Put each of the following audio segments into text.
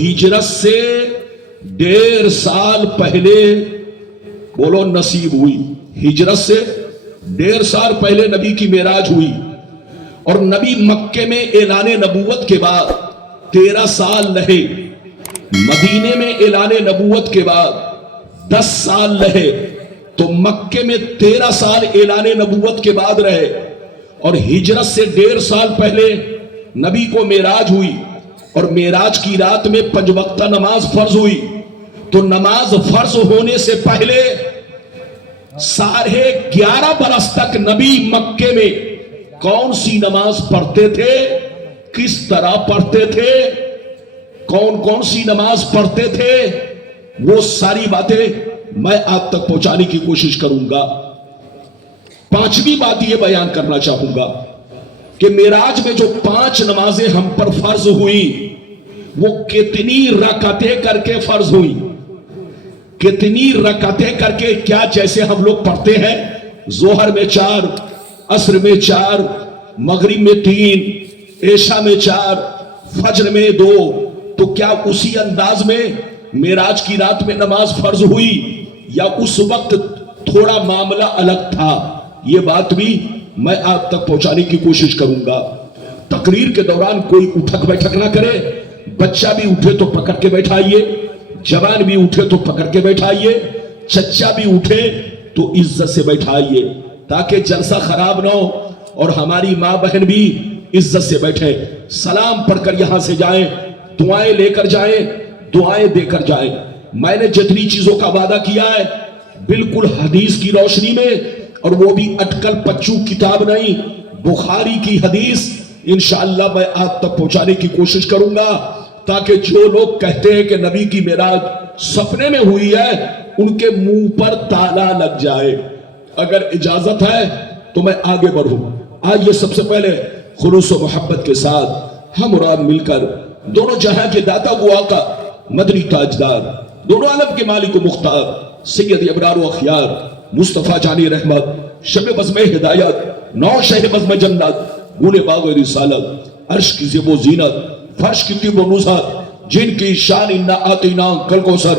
ہجرت سے 1.5 سال پہلے بولو نصیب ہوئی. ہجرت سے 1.5 سال پہلے نبی کی معراج ہوئی اور نبی مکے میں اعلان نبوت کے بعد 13 سال رہے. مدینے میں اعلان نبوت کے بعد 10 سال رہے. تو مکے میں 13 سال اعلان نبوت کے بعد رہے اور ہجرت سے 1.5 سال پہلے نبی کو معراج ہوئی اور معراج کی رات میں 5 وقتہ نماز فرض ہوئی. تو نماز فرض ہونے سے پہلے 11.5 برس تک نبی مکے میں کون سی نماز پڑھتے تھے, کس طرح پڑھتے تھے, کون سی نماز پڑھتے تھے, وہ ساری باتیں میں آپ تک پہنچانے کی کوشش کروں گا. 5ویں بات یہ بیان کرنا چاہوں گا کہ معراج میں جو 5 نمازیں ہم پر فرض ہوئی وہ کتنی رکعتیں کر کے فرض ہوئی, کتنی رکعتیں کر کے, کیا جیسے ہم لوگ پڑھتے ہیں ظہر میں 4, عصر میں 4, مغرب میں 3, عشاء میں 4, فجر میں 2, تو کیا اسی انداز میں معراج کی رات میں نماز فرض ہوئی یا اس وقت تھوڑا معاملہ الگ تھا؟ یہ بات بھی میں آپ تک پہنچانے کی کوشش کروں گا. تقریر کے دوران کوئی اٹھک بیٹھک نہ کرے. بچہ بھی اٹھے تو پکڑ کے بیٹھائیے, جوان بھی اٹھے تو پکڑ کے بیٹھائیے, چچا بھی اٹھے تو عزت سے بیٹھائیے تاکہ جلسہ خراب نہ ہو اور ہماری ماں بہن بھی عزت سے بیٹھے. سلام پڑھ کر یہاں سے جائیں, دعائیں لے کر جائیں, دعائیں دے کر جائیں. میں نے جتنی چیزوں کا وعدہ کیا ہے بالکل حدیث کی روشنی میں, اور وہ بھی اٹکل پچو کتاب نہیں, بخاری کی حدیث انشاءاللہ میں آپ تک پہنچانے کی کوشش کروں گا تاکہ جو لوگ کہتے ہیں کہ نبی کی معراج سپنے میں ہوئی ہے ان کے منہ پر تالا لگ جائے. اگر اجازت ہے تو میں آگے بڑھوں. آئیے سب سے پہلے خلوص و محبت کے ساتھ ہم اور آپ مل کر دونوں جہاں کے داتا و آقا, مدنی تاجدار, دونوں عالم کے مالک و مختار, سید ابرار و اخیار, مصطفیٰ جانی رحمت, شب بزم ہدایت, نو شہ بزم جنت, گل باغ رسالت, عرش کی زیب و زینت, فرش کی طیب و نزہت, جن کی شان انا آتینا کل کوثر,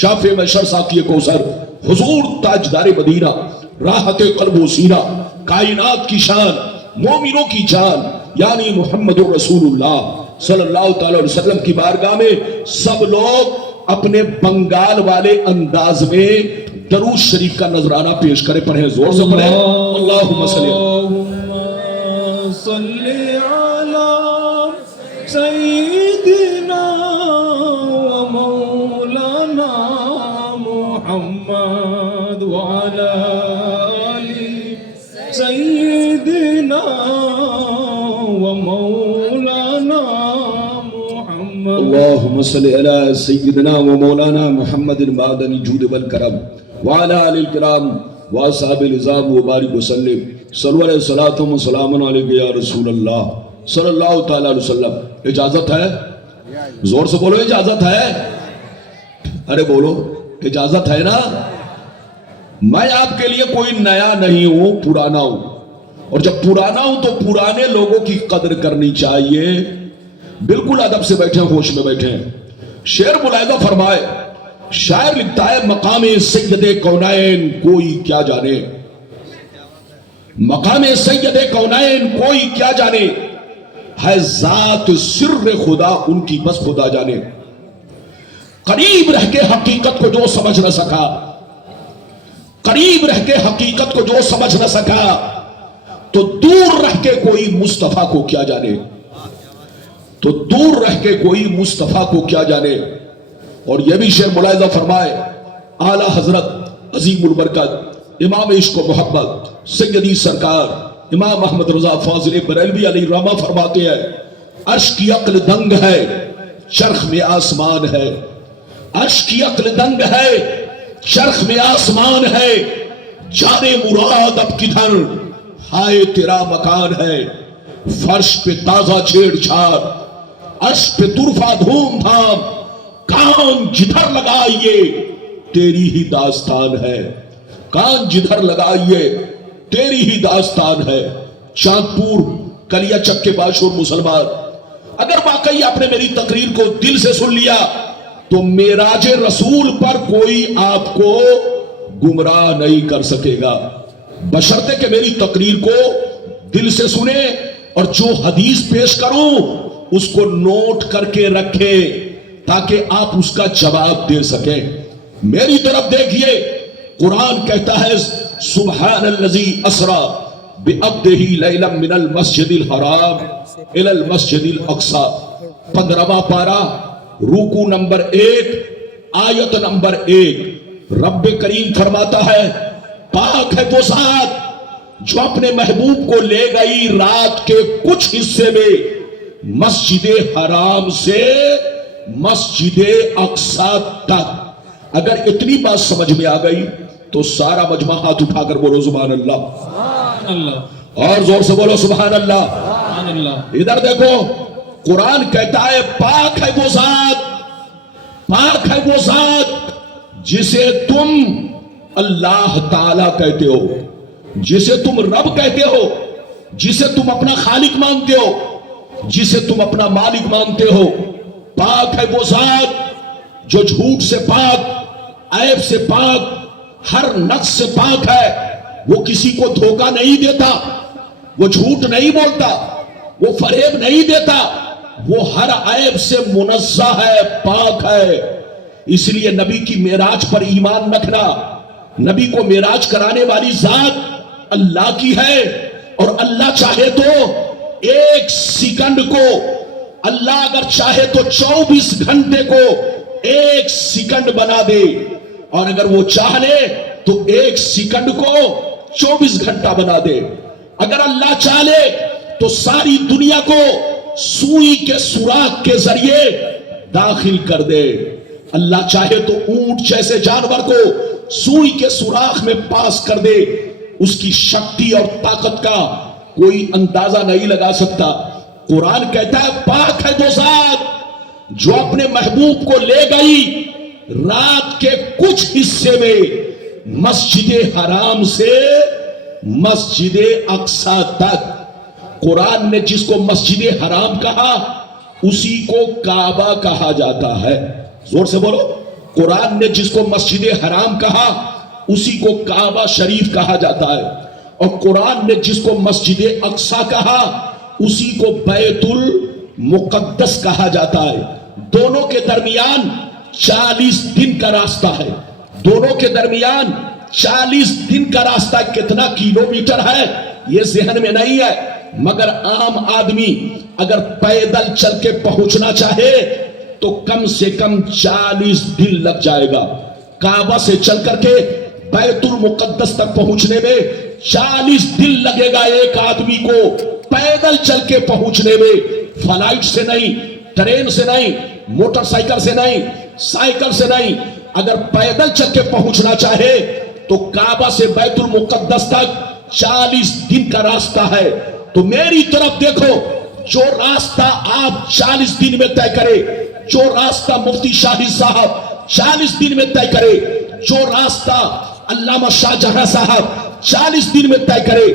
شافع میں شر ساقی کوثر, حضور تاجدار مدینہ, راحت قلب و سینہ, کائنات کی شان, مومنوں کی جان, یعنی محمد رسول اللہ صلی اللہ تعالی علیہ وسلم کی بارگاہ میں سب لوگ اپنے بنگال والے انداز میں درود شریف کا نذرانہ پیش کرے. پڑھیں, زور سے پڑھیں. اللہم صلی علی سیدنا و مولانا محمد وعلی آل سیدنا و مولانا محمد. اللہم صلی علی سیدنا و مولانا محمد معدن الجود والکرم وعلی آل الکرام واصحاب العظام وبارک وسلم. صلو علیہ الصلوۃ والسلام علیک یا رسول اللہ صلی اللہ تعالی علیہ وسلم. اجازت ہے؟ زور سے بولو, اجازت ہے؟ ارے بولو, اجازت ہے نا؟ میں آپ کے لیے کوئی نیا نہیں ہوں, پرانا ہوں, اور جب پرانا ہوں تو پرانے لوگوں کی قدر کرنی چاہیے. بالکل ادب سے بیٹھے, ہوش میں بیٹھے. شعر ملاحظہ فرمائے, شاعر لکھتا ہے مقام سید کونین کوئی کیا جانے, مقام سید کونین کوئی کیا جانے, ہے ذات سر خدا ان کی بس خدا جانے. قریب رہ کے حقیقت کو جو سمجھ نہ سکا, قریب رہ کے حقیقت کو جو سمجھ نہ سکا, تو دور رہ کے کوئی مصطفیٰ کو کیا جانے, تو دور رہ کے کوئی مصطفیٰ کو کیا جانے. اور یہ بھی شعر ملاحظہ فرمائے, اعلیٰ حضرت عظیم البرکت امام عشق و محبت سیدی سرکار امام احمد رضا فاضل بریلوی علیہ الرحمہ فرماتے ہیں, عرش کی عقل دنگ ہے چرخ میں آسمان ہے, عرش کی عقل دنگ ہے چرخ میں آسمان ہے, جانے مراد اب کدھر ہائے تیرا مکان ہے. فرش پہ تازہ چھیڑ چھاڑ, عرش پہ طرفہ دھوم دھام, کان جدھر لگائیے تیری ہی داستان ہے, کان جدھر لگائیے تیری ہی داستان ہے. چاندپور کلیا چک کے باشور مسلمان اگر واقعی آپ نے میری تقریر کو دل سے سن لیا تو معراج رسول پر کوئی آپ کو گمراہ نہیں کر سکے گا، بشرطے کہ میری تقریر کو دل سے سنیں اور جو حدیث پیش کروں اس کو نوٹ کر کے رکھے تاکہ آپ اس کا جواب دے سکیں۔ میری طرف دیکھیے، قرآن کہتا ہے سبحان الذی اسری بعبدہ لیلا من المسجد الحرام الی المسجد الاقصی، 15واں پارہ، رکوع نمبر 1، آیت نمبر 1۔ رب کریم فرماتا ہے پاک ہے وہ ذات جو اپنے محبوب کو لے گئی رات کے کچھ حصے میں مسجد حرام سے مسجد اقصی تک۔ اگر اتنی بات سمجھ میں آ گئی تو سارا مجمع ہاتھ اٹھا کر بولو سبحان اللہ، سبحان اللہ، اور زور سے بولو سبحان اللہ۔ سبحان اللہ۔ ادھر دیکھو، قرآن کہتا ہے پاک ہے وہ ذات، پاک ہے وہ ذات جسے تم اللہ تعالی کہتے ہو، جسے تم رب کہتے ہو، جسے تم اپنا خالق مانتے ہو، جسے تم اپنا مالک مانتے ہو۔ پاک ہے وہ ذات جو جھوٹ سے پاک، عیب سے پاک، ہر نقص سے پاک ہے۔ وہ کسی کو دھوکہ نہیں دیتا، وہ جھوٹ نہیں بولتا، وہ فریب نہیں دیتا، وہ ہر عیب سے منزہ ہے، پاک ہے۔ اس لیے نبی کی معراج پر ایمان رکھنا، نبی کو معراج کرانے والی ذات اللہ کی ہے، اور اللہ چاہے تو ایک سیکنڈ کو، اللہ اگر چاہے تو 24 گھنٹے کو ایک سیکنڈ بنا دے، اور اگر وہ چاہ لے تو ایک سیکنڈ کو 24 گھنٹہ بنا دے۔ اگر اللہ چاہ لے تو ساری دنیا کو سوئی کے سوراخ کے ذریعے داخل کر دے۔ اللہ چاہے تو اونٹ جیسے جانور کو سوئی کے سوراخ میں پاس کر دے۔ اس کی شکتی اور طاقت کا کوئی اندازہ نہیں لگا سکتا۔ قرآن کہتا ہے پاک ہے وہ ذات جو اپنے محبوب کو لے گئی رات کے کچھ حصے میں مسجد حرام سے مسجد اقصی تک۔ قرآن نے جس کو مسجد حرام کہا اسی کو کعبہ کہا جاتا ہے۔ زور سے بولو، قرآن نے جس کو مسجد حرام کہا اسی کو کعبہ شریف کہا جاتا ہے، اور قرآن نے جس کو مسجد اقصی کہا اسی کو بیت المقدس کہا جاتا ہے۔ دونوں کے درمیان 40 دن کا راستہ ہے، دونوں کے درمیان 40 دن کا راستہ۔ کتنا کلومیٹر ہے یہ ذہن میں نہیں ہے، مگر عام آدمی اگر پیدل چل کے پہنچنا چاہے تو کم سے کم 40 دن لگ جائے گا۔ کعبہ سے چل کر کے بیت المقدس تک پہنچنے میں 40 دن لگے گا ایک آدمی کو پیدل چل کے پہنچنے میں۔ فلائٹ سے نہیں، ٹرین سے نہیں، موٹر سائیکل سے نہیں، سائیکل سے نہیں، اگر پیدل چل کے پہنچنا چاہے تو کعبہ سے بیت المقدس تک 40 دن کا راستہ ہے۔ تو میری طرف دیکھو، جو راستہ آپ 40 دن میں طے کرے، جو راستہ مفتی شاہد صاحب 40 دن میں طے کرے، جو راستہ علامہ شاہ جہاں صاحب 40 دن میں طے کرے،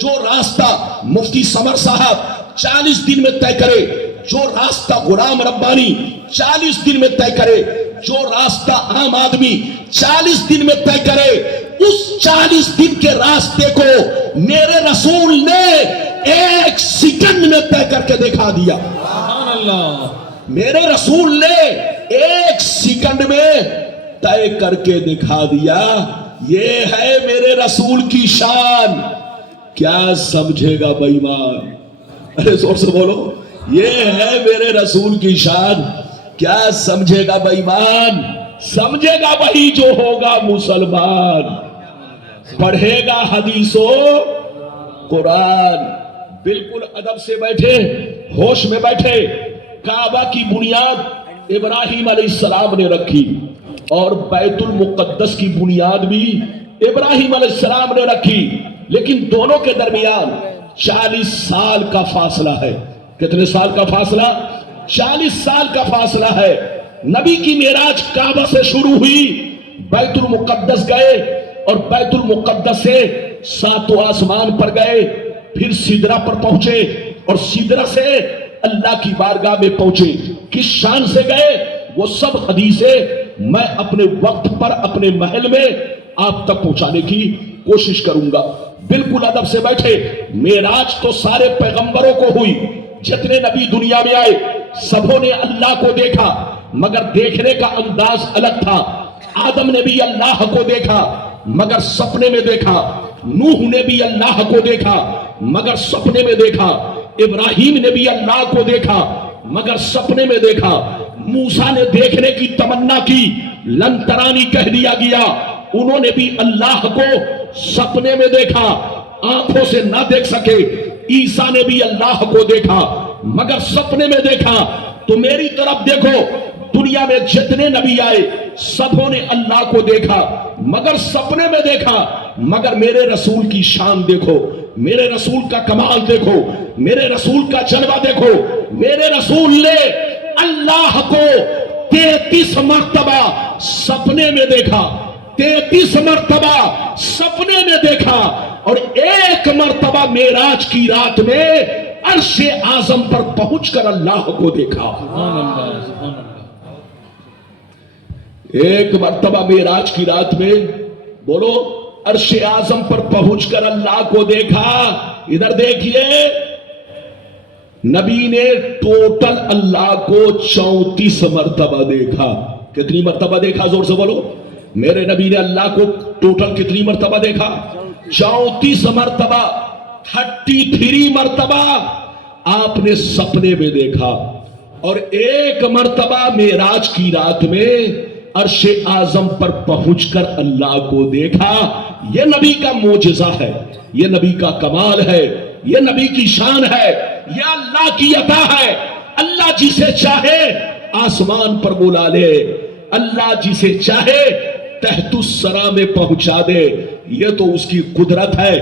جو راستہ مفتی سمر صاحب 40 دن میں طے کرے، جو راستہ غلام ربانی 40 دن میں طے کرے، جو راستہ عام آدمی 40 دن میں طے کرے، اس 40 دن کے راستے کو میرے رسول نے ایک سیکنڈ میں طے کر کے دکھا دیا۔ سبحان اللہ، میرے رسول نے ایک سیکنڈ میں طے کر کے دکھا دیا۔ یہ ہے میرے رسول کی شان۔ کیا سمجھے گا بے ایمان؟ ارے زور سے بولو، یہ ہے میرے رسول کی شان۔ کیا سمجھے گا بے ایمان؟ سمجھے گا وہی جو ہوگا مسلمان، پڑھے گا حدیث و قرآن۔ بالکل ادب سے بیٹھے، ہوش میں بیٹھے۔ کعبہ کی بنیاد ابراہیم علیہ السلام نے رکھی، اور بیت المقدس کی بنیاد بھی ابراہیم علیہ السلام نے رکھی، لیکن دونوں کے درمیان 40 سال کا فاصلہ ہے۔ کتنے سال کا فاصلہ؟ 40 سال کا فاصلہ ہے۔ نبی کی معراج کعبہ سے شروع ہوئی، بیت المقدس گئے، اور بیت المقدس سے 7 آسمان پر گئے، پھر سدرہ پر پہنچے، اور سدرہ سے اللہ کی بارگاہ میں پہنچے، کس شان سے گئے، وہ سب حدیثیں میں اپنے وقت پر اپنے محل میں آپ تک پہنچانے کی کوشش کروں گا۔ بالکل ادب سے بیٹھے۔ معراج تو سارے پیغمبروں کو ہوئی، جتنے نبی دنیا میں آئے سبوں نے اللہ کو دیکھا، مگر دیکھنے کا انداز الگ تھا۔ آدم نے بھی اللہ کو دیکھا مگر سپنے میں دیکھا، نوح نے بھی اللہ کو دیکھا مگر سپنے میں دیکھا، ابراہیم نے بھی اللہ کو دیکھا مگر سپنے میں دیکھا، موسیٰ نے دیکھنے کی تمنا کی، لن ترانی کہہ دیا گیا، انہوں نے بھی اللہ کو سپنے میں دیکھا، آنکھوں سے نہ دیکھ سکے۔ عیسیٰ نے بھی اللہ کو دیکھا مگر سپنے میں دیکھا۔ تو میری طرف دیکھو، دنیا میں جتنے نبی آئے سبوں نے اللہ کو دیکھا مگر سپنے میں دیکھا، مگر میرے رسول کی شان دیکھو، میرے رسول کا کمال دیکھو، میرے رسول کا جلوہ دیکھو۔ میرے رسول نے اللہ کو 33 مرتبہ سپنے میں دیکھا، 33 مرتبہ سپنے میں دیکھا، اور ایک مرتبہ معراج کی رات میں عرش اعظم پر پہنچ کر اللہ کو دیکھا۔ سبحان اللہ، سبحان اللہ۔ ایک مرتبہ معراج کی رات میں بولو عرش اعظم پر پہنچ کر اللہ کو دیکھا۔ ادھر دیکھیے، نبی نے ٹوٹل اللہ کو 34 مرتبہ دیکھا۔ کتنی مرتبہ دیکھا؟ زور سے بولو۔ میرے نبی نے اللہ کو ٹوٹل کتنی مرتبہ دیکھا؟ 34 مرتبہ، 33 مرتبہ آپ نے سپنے میں دیکھا، اور ایک مرتبہ معراج کی رات میں عرش اعظم پر پہنچ کر اللہ کو دیکھا۔ یہ نبی کا معجزہ ہے، یہ نبی کا کمال ہے، یہ نبی کی شان ہے، یہ اللہ کی عطا ہے۔ اللہ جسے چاہے آسمان پر بلا لے، اللہ جسے چاہے تحت الثری میں پہنچا دے، یہ تو اس کی قدرت ہے۔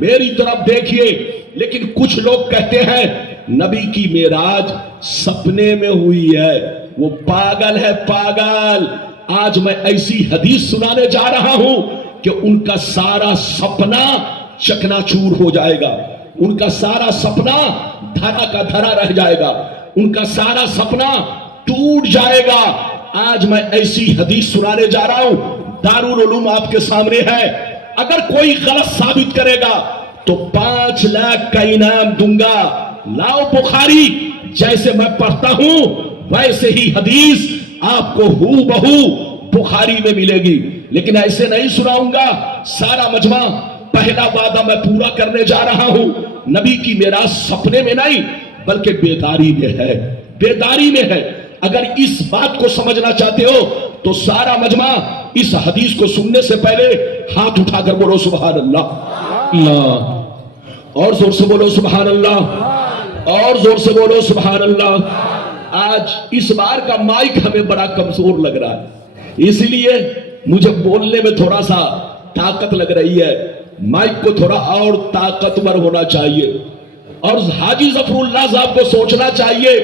میری طرف دیکھیے، لیکن کچھ لوگ کہتے ہیں نبی کی معراج سپنے میں ہوئی ہے، وہ پاگل ہے، پاگل۔ آج میں ایسی حدیث سنانے جا رہا ہوں کہ ان کا سارا سپنا چکنا چور ہو جائے گا، ان کا سارا سپنا دھرا کا دھرا رہ جائے گا، ان کا سارا سپنا ٹوٹ جائے گا۔ آج میں ایسی حدیث سنانے جا رہا ہوں، دارالعلوم آپ کے سامنے ہے، اگر کوئی غلط ثابت کرے گا تو 5 لاکھ کا انعام دوں گا۔ لاؤ بخاری، جیسے میں پڑھتا ہوں ویسے ہی حدیث آپ کو ہو بہو بخاری میں ملے گی، لیکن ایسے نہیں سناؤں گا۔ سارا مجمع، پہلا وعدہ میں پورا کرنے جا رہا ہوں، نبی کی معراج سپنے میں نہیں بلکہ بیداری میں ہے، بیداری میں ہے۔ اگر اس بات کو سمجھنا چاہتے ہو تو سارا مجمع اس حدیث کو سننے سے پہلے ہاتھ اٹھا کر بولو سبحان اللہ، اللہ، اور زور سے بولو سبحان اللہ، اور زور سے بولو سبحان اللہ۔ آج اس بار کا مائک ہمیں بڑا کمزور لگ رہا ہے، اسی لیے مجھے بولنے میں تھوڑا سا طاقت لگ رہی ہے، مائک کو تھوڑا اور طاقتور ہونا چاہیے، اور حاجی ظفر اللہ صاحب کو سوچنا چاہیے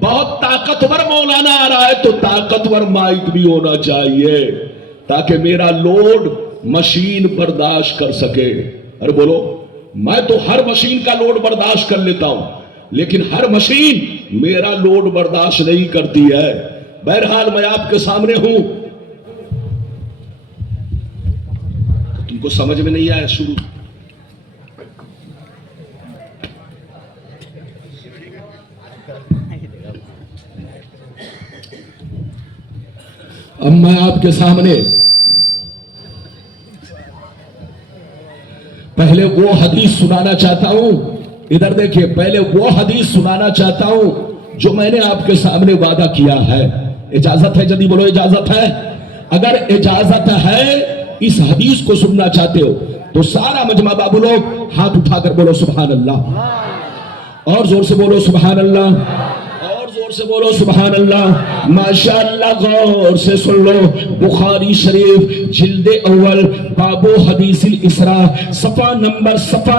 بہت طاقتور مولانا آ رہا ہے تو طاقتور مائک بھی ہونا چاہیے تاکہ میرا لوڈ مشین برداشت کر سکے۔ ارے بولو، میں تو ہر مشین کا لوڈ برداشت کر لیتا ہوں، لیکن ہر مشین میرا لوڈ برداشت نہیں کرتی ہے۔ بہرحال میں آپ کے سامنے ہوں، تم کو سمجھ میں نہیں آیا شروع؟ اب میں آپ کے سامنے پہلے وہ حدیث سنانا چاہتا ہوں، ادھر دیکھیے، پہلے وہ حدیث سنانا چاہتا ہوں جو میں نے آپ کے سامنے وعدہ کیا ہے۔ اجازت ہے؟ جلدی بولو، اجازت ہے؟ اگر اجازت ہے اس حدیث کو سننا چاہتے ہو تو سارا مجمع بابو لوگ ہاتھ اٹھا کر بولو سبحان اللہ، اور زور سے بولو سبحان اللہ، اور زور سے بولو سبحان اللہ۔ ماشاءاللہ، غور سے سن لو، بخاری شریف جلد اول باب حدیث الاسراء، صفحہ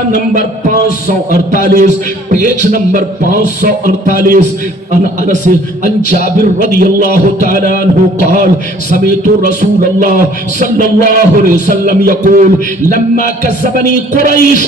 نمبر 548، پیج نمبر 548، ان انس ان جابر رضی اللہ تعالی عنہ قال سمعت رسول اللہ صلی اللہ علیہ وسلم یقول لما کذبنی قریش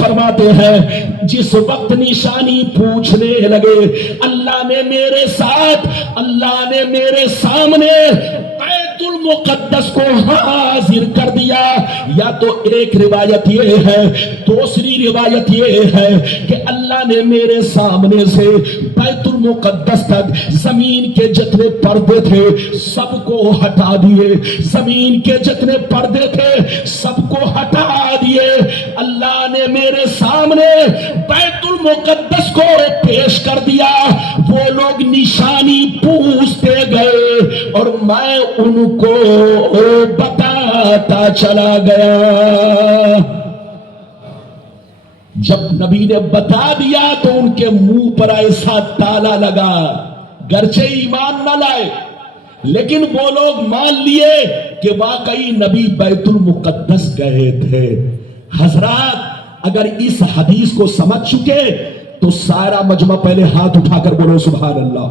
فرماتے ہیں جس وقت نشانی پوچھنے لگے اللہ نے میرے ساتھ، اللہ نے میرے سامنے بیت المقدس کو حاضر کر دیا. یا تو ایک روایت یہ ہے، دوسری روایت یہ ہے کہ اللہ نے میرے سامنے سے بیت المقدس تک زمین کے جتنے پردے تھے سب کو ہٹا دیے، زمین کے جتنے پردے تھے سب کو ہٹا دیے. اللہ نے میرے سامنے بیت المقدس کو پیش کر دیا. وہ لوگ نشانی پوچھتے گئے اور میں ان کو بتاتا چلا گیا. جب نبی نے بتا دیا تو ان کے منہ پر ایسا تالا لگا، گرچہ ایمان نہ لائے لیکن وہ لوگ مان لیے کہ واقعی نبی بیت المقدس گئے تھے. حضرات اگر اس حدیث کو سمجھ چکے تو سارا مجمع پہلے ہاتھ اٹھا کر بولو سبحان اللہ.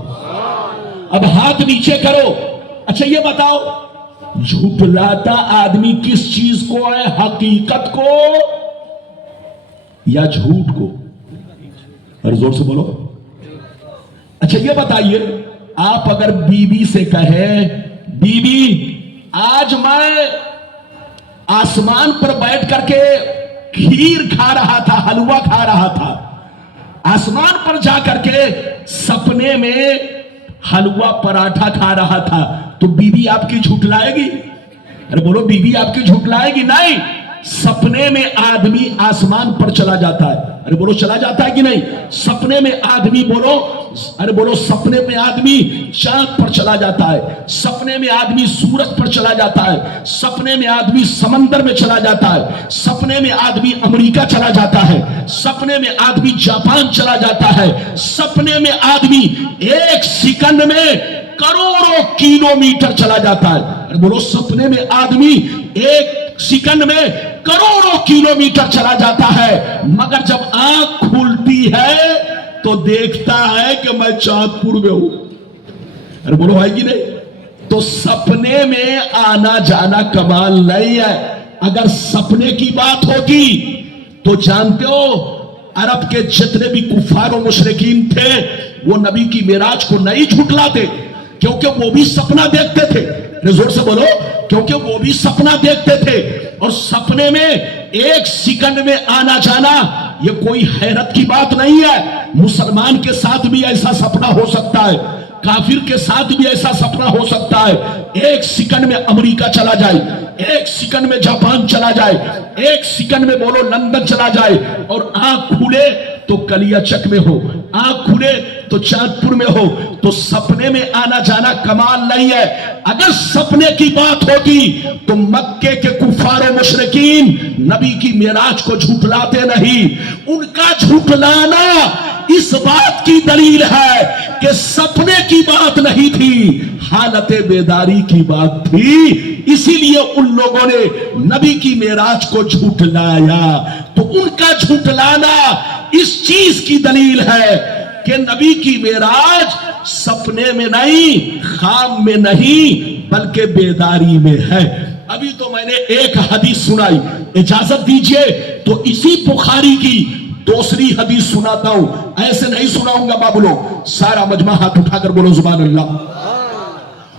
اب ہاتھ نیچے کرو. اچھا یہ بتاؤ جھٹلاتا آدمی کس چیز کو ہے، حقیقت کو یا جھوٹ کو؟ اور زور سے بولو. اچھا یہ بتائیے آپ اگر بیوی سے کہیں بیوی آج میں آسمان پر بیٹھ کر کے کھیر کھا رہا تھا، حلوہ کھا رہا تھا، آسمان پر جا کر کے سپنے میں حلوہ پراٹھا کھا رہا تھا، تو بیوی آپ کی جھٹلائے گی؟ ارے بولو بیوی آپ کی جھٹلائے گی؟ نہیں. سپنے میں آدمی آسمان پر چلا جاتا ہے. ارے بولو چلا جاتا ہے کہ نہیں؟ سپنے میں آدمی بولو، ارے بولو سپنے میں آدمی چاند پر چلا جاتا ہے، سپنے میں آدمی سورج پر چلا جاتا ہے، سپنے میں آدمی سمندر میں چلا جاتا ہے، سپنے میں آدمی امریکہ چلا جاتا ہے، سپنے میں آدمی جاپان چلا جاتا ہے، سپنے میں آدمی ایک سیکنڈ میں کروڑوں کلومیٹر چلا جاتا ہے. ارے بولو سپنے میں آدمی ایک سیکنڈ میں کروڑوں کلومیٹر چلا جاتا ہے، مگر جب آنکھ کھلتی ہے تو دیکھتا ہے کہ میں چاند پور میں ہوں. ارے بولو بھائی کی نہیں؟ تو سپنے میں آنا جانا کمال نہیں ہے. اگر سپنے کی بات ہوگی تو جانتے ہو عرب کے جتنے بھی کفار و مشرکین تھے وہ نبی کی معراج کو نہیں جھٹلاتے، کیونکہ وہ بھی سپنا دیکھتے تھے. زور سے بولو کیونکہ وہ بھی سپنا دیکھتے تھے. اور سپنے میں ایک سیکنڈ میں آنا جانا یہ کوئی حیرت کی بات نہیں ہے. مسلمان کے ساتھ بھی ایسا سپنا ہو سکتا ہے، کافر کے ساتھ بھی ایسا سپنا ہو سکتا ہے. ایک سیکنڈ میں امریکہ چلا جائے، ایک سیکنڈ میں جاپان چلا جائے، ایک سیکنڈ میں بولو لندن چلا جائے، اور آنکھ کھلے تو کلیا چک میں ہو، آنکھ کھلے تو چاند پور میں ہو. تو سپنے میں آنا جانا کمال نہیں ہے. اگر سپنے کی بات ہوتی تو مکے کے کفار و مشرکین نبی کی معراج کو جھٹلاتے نہیں. ان کا جھٹلانا اس بات کی دلیل ہے کہ سپنے کی بات نہیں تھی، حالت بیداری کی بات تھی، اسی لیے ان لوگوں نے نبی کی معراج کو جھٹلایا. تو ان کا جھٹلانا اس چیز کی دلیل ہے کہ نبی کی معراج سپنے میں نہیں، خواب میں نہیں، بلکہ بیداری میں ہے. ابھی تو میں نے ایک حدیث سنائی، اجازت دیجئے تو اسی بخاری کی دوسری حدیث سناتا ہوں. ایسے نہیں سناؤں گا بابو لوگ. سارا مجمع ہاتھ اٹھا کر بولو سبحان اللہ،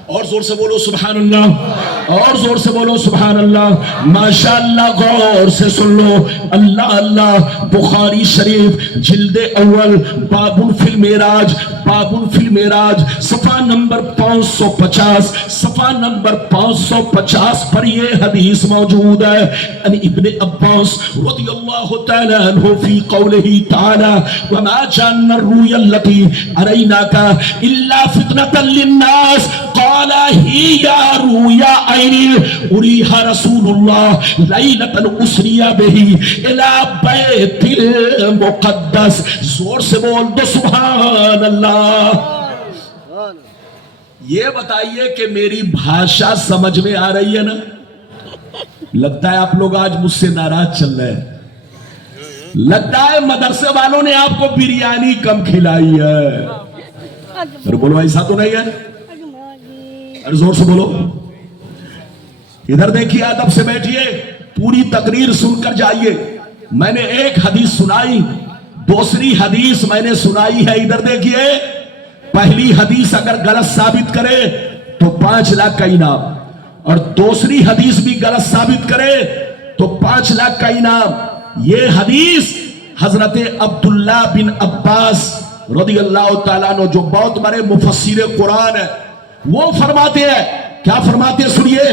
اور زور سے بولو سبحان اللہ، اور زور سے بولو سبحان اللہ. ماشاءاللہ غور سے سن لو. اللہ اللہ. بخاری شریف جلد اول بابٌ فی المعراج، بابٌ فی المعراج، صفحہ نمبر 550، صفحہ نمبر 550 پر یہ حدیث موجود ہے. ان ابن عباس رضی اللہ تعالی عنہ فی قولہ تعالی وما جعلنا الرؤیا التي اریناک الا فتنة للناس قال هي رؤيا عين أريها رسول الله ليلة أسري به إلى بيت المقدس. زور سے بول دو سبحان اللہ. یہ بتائیے کہ میری بھاشا سمجھ میں آ رہی ہے نا؟ لگتا ہے آپ لوگ آج مجھ سے ناراض چل رہے ہیں. لگتا ہے مدرسے والوں نے آپ کو بریانی کم کھلائی ہے. اور بولو ایسا تو نہیں ہے؟ زور سے بولو. ادھر دیکھیے ادب سے بیٹھیے، پوری تقریر سن کر جائیے. میں نے ایک حدیث سنائی، دوسری حدیث میں نے سنائی ہے، ادھر دیکھیے، پہلی حدیث اگر غلط ثابت کرے تو 5 لاکھ کا انعام، اور دوسری حدیث بھی غلط ثابت کرے تو 5 لاکھ کا انعام۔ یہ حدیث حضرت عبداللہ بن عباس رضی اللہ تعالیٰ عنہ جو بہت بڑے مفسر قرآن ہیں، وہ فرماتے ہیں، کیا فرماتے ہیں سنیے،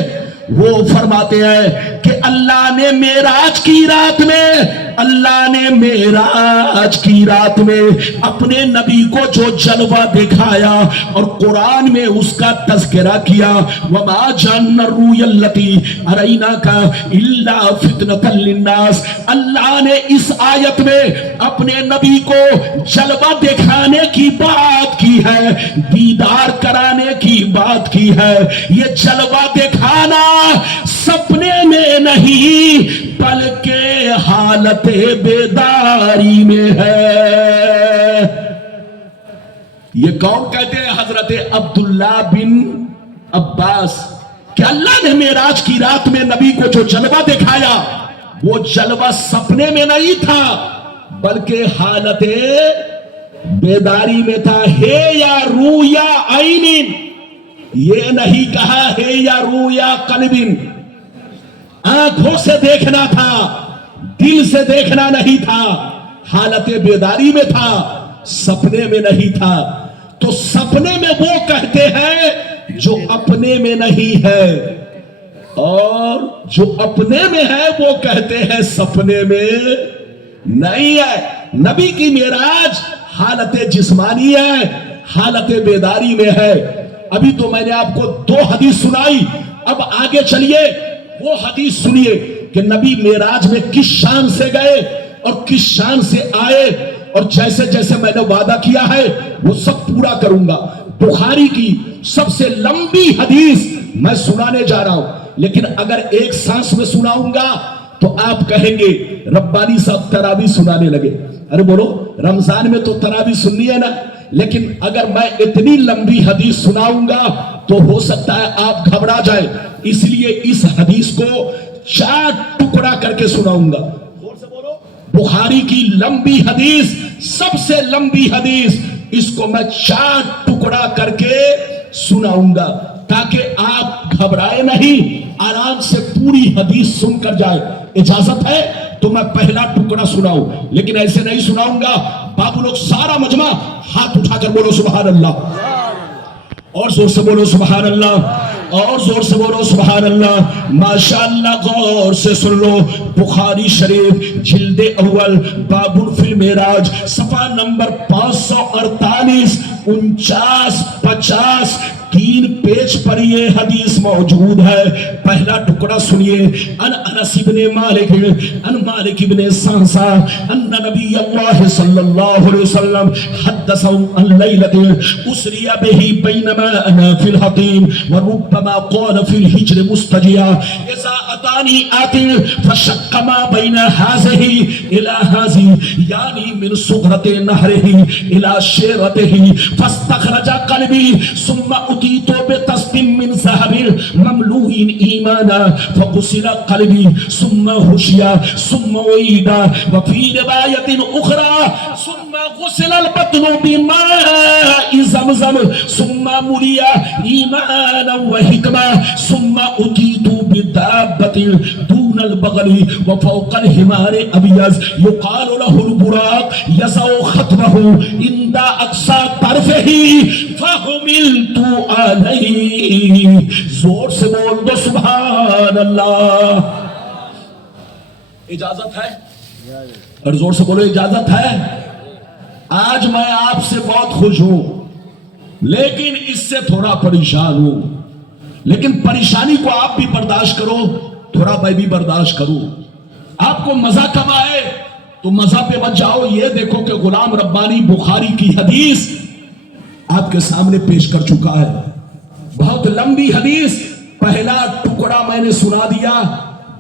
وہ فرماتے ہیں کہ اللہ نے معراج کی رات میں، اللہ نے معراج کی رات میں اپنے نبی کو جو جلوہ دکھایا اور قرآن میں اس کا تذکرہ کیا، وَمَا جَعَلْنَا الرُّؤْيَا الَّتِي أَرَيْنَاكَ إِلَّا فِتْنَةً لِلنَّاسِ، اللہ نے اس آیت میں اپنے نبی کو جلوہ دکھانے کی بات کی ہے، دیدار کرانے کی بات کی ہے۔ یہ جلوہ دکھانا سپنے میں نہیں بلکہ حالت بیداری میں ہے۔ یہ کون کہتے ہیں؟ حضرت عبداللہ بن عباس، کہ اللہ نے معراج کی رات میں نبی کو جو جلوہ دکھایا وہ جلوہ سپنے میں نہیں تھا بلکہ حالت بیداری میں تھا۔ ہے یا رویا عین، یہ نہیں کہا ہے یا رویا قلب، آنکھوں سے دیکھنا تھا، دل سے دیکھنا نہیں تھا، حالت بیداری میں تھا، سپنے میں نہیں تھا۔ تو سپنے میں وہ کہتے ہیں جو اپنے میں نہیں ہے، اور جو اپنے میں ہے وہ کہتے ہیں سپنے میں نہیں ہے۔ نبی کی معراج حالت جسمانی ہے، حالت بیداری میں ہے۔ ابھی تو میں نے آپ کو 2 حدیث سنائی، اب آگے چلیے وہ حدیث سنیے کہ نبی معراج میں کس شان سے گئے اور کس شان سے آئے، اور جیسے جیسے میں نے وعدہ کیا ہے وہ سب پورا کروں گا۔ بخاری کی سب سے لمبی حدیث میں سنانے جا رہا ہوں، لیکن اگر ایک سانس میں سناؤں گا تو آپ کہیں گے ربانی صاحب تراویح سنانے لگے۔ ارے بولو، رمضان میں تو تراویح سننی ہے نا، لیکن اگر میں اتنی لمبی حدیث سناؤں گا تو ہو سکتا ہے آپ گھبرا جائیں، اس لیے اس حدیث کو 4 ٹکڑا کر کے سناؤں گا۔ بخاری کی لمبی حدیث، سب سے لمبی حدیث، اس کو میں 4 ٹکڑا کر کے سناؤں گا تاکہ آپ گھبرائے نہیں، آرام سے پوری حدیث سن کر جائے۔ اجازت ہے تو میں پہلا ٹکڑا سناؤں، لیکن ایسے نہیں سناؤں گا۔ بابو لوگ سارا مجمع ہاتھ اٹھا کر بولو سبحان اللہ، اور زور سے بولو سبحان اللہ، اور زور سے بولو سبحان اللہ۔ ماشاءاللہ غور سے سن لو، بخاری شریف جلد اول باب فی المعراج صفحہ نمبر 548 49 50 3 پیج پر یہ حدیث موجود ہے۔ پہلا ٹکڑا سنیے، ان انس بن مالک ان مالک بن سانسا ان نبی اللہ صلی اللہ علیہ وسلم حدثهم عن لیلۃ اسری به بینما انا فی الحطیم وربما قال فی الحجر مستجیا اذا اتانی آت فشق ما بین هذه الى هذه یعنی من صغرۃ نهره الى شیرته فاستخرج قلبی ثم اتیت بتسبیم من ذهب مملوء ایمانا فغسل قلبی ثم حشیا ثم وعید وفی روایت اخرى ثم غسل البطن بماء زمزم ثم ملئ ایمانا وحکما ثم اتیت بدابۃ دون البغل وفوق الحمار ابیض یقال له البراق یضع خطبه عند اقصى طرفه فحملت علیہ۔ زور سے بول دو سبحان اللہ۔ اجازت ہے؟ اور زور سے بولو اجازت ہے؟ آج میں آپ سے بہت خوش ہوں، لیکن اس سے تھوڑا پریشان ہوں، لیکن پریشانی کو آپ بھی برداشت کرو، تھوڑا میں بھی برداشت کروں۔ آپ کو مزہ کم آئے تو مزہ پہ مت جاؤ۔ یہ دیکھو کہ غلام ربانی بخاری کی حدیث آپ کے سامنے پیش کر چکا ہے، بہت لمبی حدیث۔ پہلا ٹکڑا میں نے سنا دیا،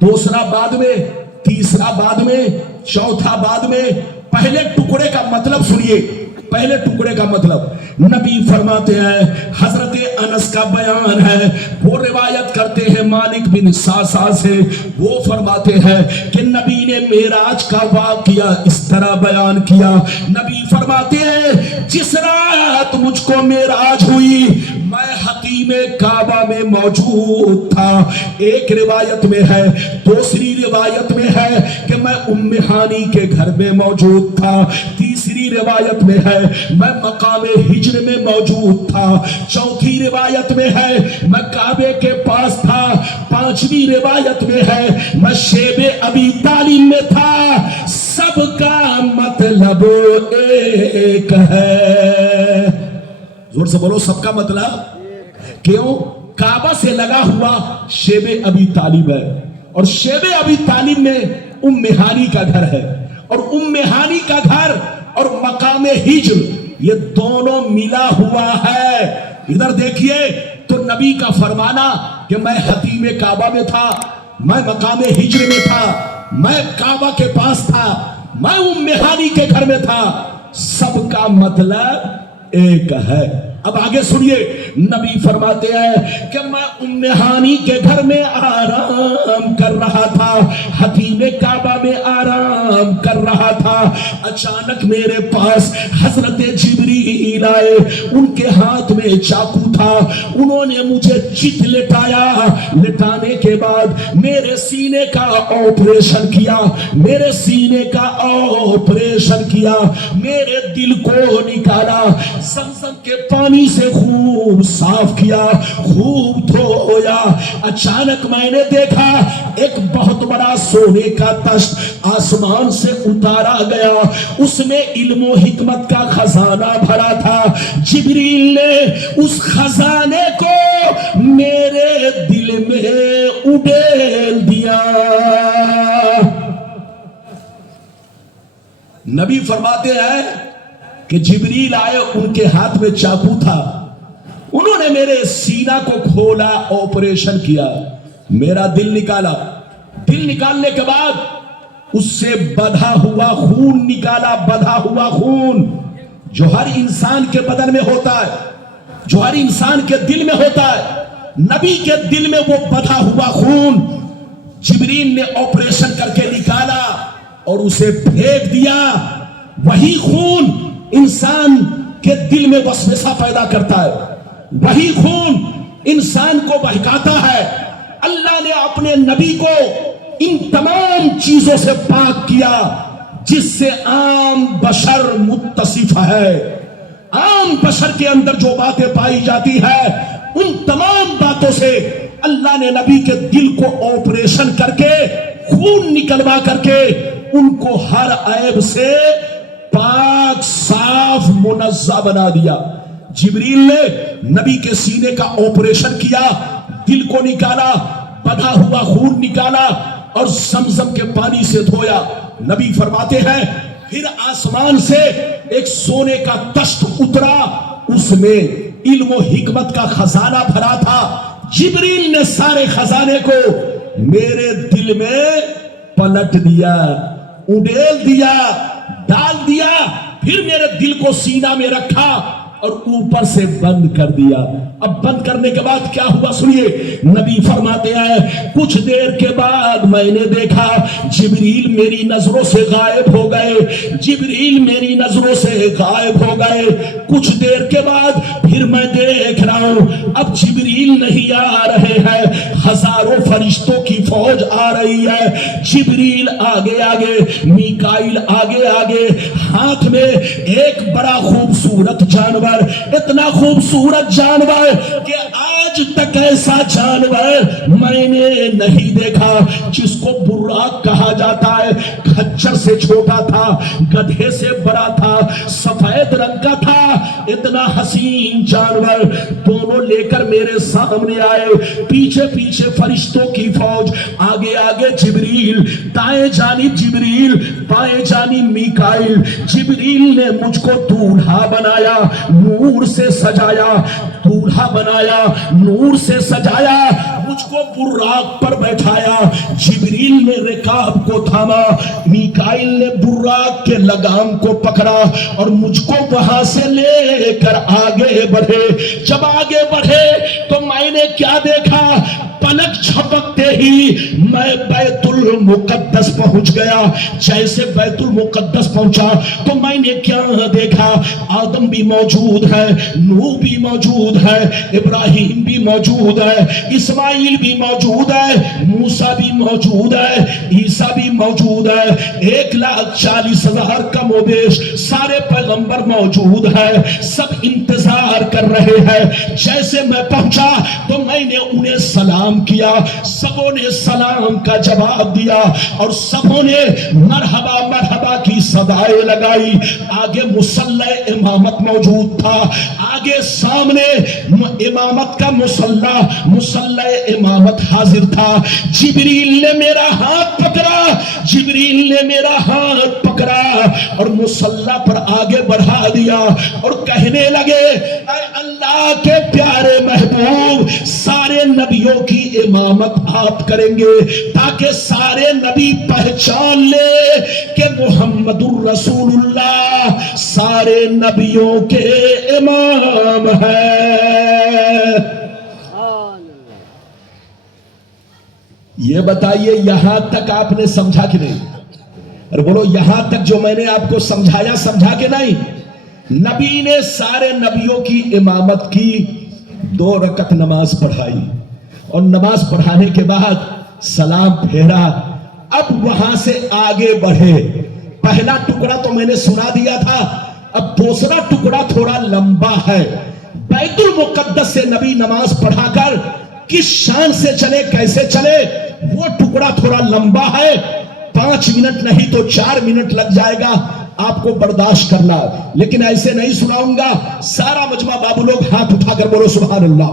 دوسرا بعد میں، تیسرا بعد میں، چوتھا بعد میں۔ پہلے ٹکڑے کا مطلب سنیے، پہلے ٹکڑے کا مطلب نبی فرماتے ہیں، حضرت انس کا بیان ہے، وہ روایت کرتے ہیں مالک بن ساسا سے، وہ فرماتے ہیں کہ نبی نے معراج کا واقعہ اس طرح بیان کیا۔ نبی فرماتے ہیں جس رات مجھ کو معراج ہوئی میں حتیم کعبہ میں موجود تھا، ایک روایت میں ہے، دوسری روایت میں ہے کہ میں ام ہانی کے گھر میں موجود تھا، تیسری روایت میں ہے میں مقام ہجر میں موجود تھا، چوتھی روایت میں ہے میں کعبے کے پاس تھا، پانچویں روایت میں ہے میں شیب ابی طالب میں تھا۔ سب کا مطلب ایک ہے، زور سے بولو، سب کا مطلب کیوں؟ کعبہ سے لگا ہوا شیب ابی طالب ہے، اور شیب ابی طالب میں ام ہانی کا گھر ہے، اور ام ہانی کا گھر اور مقام ہجر یہ دونوں ملا ہوا ہے۔ ادھر دیکھیے تو نبی کا فرمانا کہ میں حتیم کعبہ میں تھا، میں مقام ہجر میں تھا، میں کعبہ کے پاس تھا، میں ام ہانی کے گھر میں تھا، سب کا مطلب ایک ہے۔ اب آگے سنیے، نبی فرماتے ہیں کہ میں ام ہانی کے گھر میں آرام کر رہا تھا، حتیم کعبہ میں آرام کر رہا تھا، اچانک میرے پاس حضرت جبریل آئے، ان کے ہاتھ میں چاقو تھا، انہوں نے مجھے چت لٹایا، لٹانے کے بعد میرے سینے کا آپریشن کیا، میرے سینے کا آپریشن کیا، میرے دل کو نکالا، زمزم کے پانی سے خوب صاف کیا، خوب دھویا۔ اچانک میں نے دیکھا ایک بہت بڑا سونے کا تشت آسمان سے اتارا گیا، اس میں علم و حکمت کا خزانہ بھرا تھا۔ جبریل نے اس خزانے کو میرے دل میں اڈیل دیا۔ نبی فرماتے ہیں کہ جبریل آئے، ان کے ہاتھ میں چاقو تھا، انہوں نے میرے سینہ کو کھولا، آپریشن کیا، میرا دل نکالا، دل نکالنے کے بعد اس سے بدھا ہوا خون نکالا، بدھا ہوا خون جو ہر انسان کے بدن میں ہوتا ہے، جو ہر انسان کے دل میں ہوتا ہے، نبی کے دل میں وہ بدھا ہوا خون جبریل نے آپریشن کر کے نکالا اور اسے پھینک دیا۔ وہی خون انسان کے دل میں وسوسہ پیدا کرتا ہے، وہی خون انسان کو بہکاتا ہے۔ اللہ نے اپنے نبی کو ان تمام چیزوں سے پاک کیا جس سے عام بشر متصف ہے۔ عام بشر کے اندر جو باتیں پائی جاتی ہے ان تمام باتوں سے اللہ نے نبی کے دل کو آپریشن کر کے خون نکلوا کر کے ان کو ہر عیب سے پاک صاف منزہ بنا دیا۔ جبریل نے نبی کے سینے کا آپریشن کیا، دل کو نکالا، بدھا ہوا خون نکالا اور زمزم کے پانی سے دھویا۔ نبی فرماتے ہیں پھر آسمان سے ایک سونے کا تشت اترا، اس میں علم و حکمت کا خزانہ بھرا تھا۔ جبریل نے سارے خزانے کو میرے دل میں پلٹ دیا، اڈیل دیا، ڈال دیا، پھر میرے دل کو سینہ میں رکھا اور اوپر سے بند کر دیا۔ اب بند کرنے کے بعد کیا ہوا سنیے، نبی فرماتے ہیں کچھ دیر کے بعد میں نے دیکھا جبریل میری نظروں سے غائب ہو گئے، جبریل میری نظروں سے غائب ہو گئے۔ کچھ دیر کے بعد پھر میں دیکھ رہا ہوں اب جبریل نہیں آ رہے ہیں، ہزاروں فرشتوں کی فوج آ رہی ہے، جبریل آگے آگے، میکائیل آگے آگے، ہاتھ میں ایک بڑا خوبصورت جانور، اتنا خوبصورت جانور کہ آج تک ایسا جانور میں نے نہیں دیکھا، جس کو براق کہا جاتا ہے، کھچر سے چھوٹا تھا، گدھے سے بڑا تھا، سفید رنگ کا تھا، اتنا حسین جانور دونوں لے کر میرے سامنے آئے، پیچھے پیچھے فرشتوں کی فوج، آگے آگے جبریل، دائیں جانب جبریل، بائیں جانب میکائیل۔ جبریل نے مجھ کو دولہا بنایا، نور سے سجایا، دولہا بنایا، نور سے سجایا، مجھ کو براق پر بیٹھایا، جبریل نے رکاب کو تھاما، میکائیل نے براق کے لگام کو پکڑا اور مجھ کو وہاں سے لے کر آگے بڑھے۔ جب آگے بڑھے تو میں نے کیا دیکھا؟ پلک جھپکتے ہی میں بیت المقدس پہنچ گیا۔ جیسے بیت المقدس پہنچا تو میں نے کیا دیکھا؟ آدم بھی موجود ہے، نوح بھی موجود ہے، ابراہیم بھی موجود ہے، اسماعیل بھی موجود ہے، موسیٰ بھی موجود ہے، عیسیٰ بھی موجود ہے، 1,40,000 کم و بیش سارے پیغمبر موجود ہے، سب انتظار کر رہے ہیں۔ جیسے میں پہنچا تو میں نے انہیں سلام کیا، سبوں نے سلام کا جواب دیا اور سبوں نے مرحبا مرحبا کی صدائیں لگائی۔ آگے مصلی امامت موجود تھا، آگے سامنے امامت کا مصلی امامت حاضر تھا۔ جبریل نے میرا ہاتھ پکڑا، جبریل نے میرا ہاتھ پکڑا اور مصلی پر آگے بڑھا دیا اور کہنے لگے، اے اللہ کے پیارے محبوب، سارے نبیوں کی امامت آپ کریں گے تاکہ سارے نبی پہچان لے کہ محمد الرسول اللہ سارے نبیوں کے امام ہے۔ یہ بتائیے یہاں تک آپ نے سمجھا کہ نہیں؟ اور بولو یہاں تک جو میں نے آپ کو سمجھایا سمجھا کہ نہیں؟ نبی نے سارے نبیوں کی امامت کی، 2 رکعت نماز پڑھائی اور نماز پڑھانے کے بعد سلام پھیرا۔ اب وہاں سے آگے بڑھے۔ پہلا ٹکڑا تو میں نے سنا دیا تھا، اب دوسرا ٹکڑا تھوڑا لمبا ہے۔ بیت المقدس سے نبی نماز پڑھا کر کس شان سے چلے، کیسے چلے، وہ ٹکڑا تھوڑا لمبا ہے، 5 منٹ نہیں تو 4 منٹ لگ جائے گا، آپ کو برداشت کرنا، لیکن ایسے نہیں سناؤں گا۔ سارا مجمع بابو لوگ ہاتھ اٹھا کر بولو سبحان اللہ،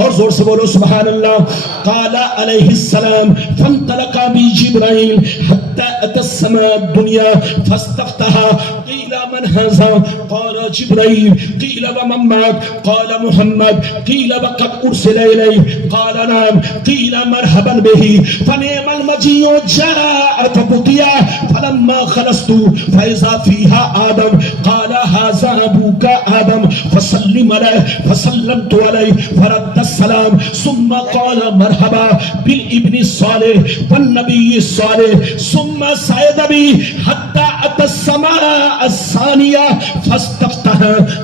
اور زور سے بولو سبحان اللہ۔ قال علیہ السلام فانطلقا بی جبرائیل حتی اتی السماء الدنیا فاستفتحا، قیل من ھذا قال جبرائیل، قیل ومن معک قال محمد، قیل وقد ارسل الی قال نعم، قیل مرحبا بہ فنعم المجیء جاء فبطیا فلما خلصت فاذا فیہا آدم قال ھذا ابوک آدم فسلم علیہ فسلمت علیہ فرد السلام ثم قال مرحبا بالابن الصالح والنبي الصالح ثم صعد بي حتى أتى السماء الثانية فاستفتح،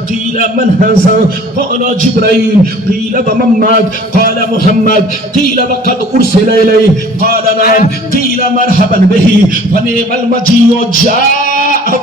قيل من هذا قال جبرائيل، قيل ومن معك قال محمد، قيل وقد أرسل إليه قال نعم، قيل مرحبا به فنعم المجيء جاء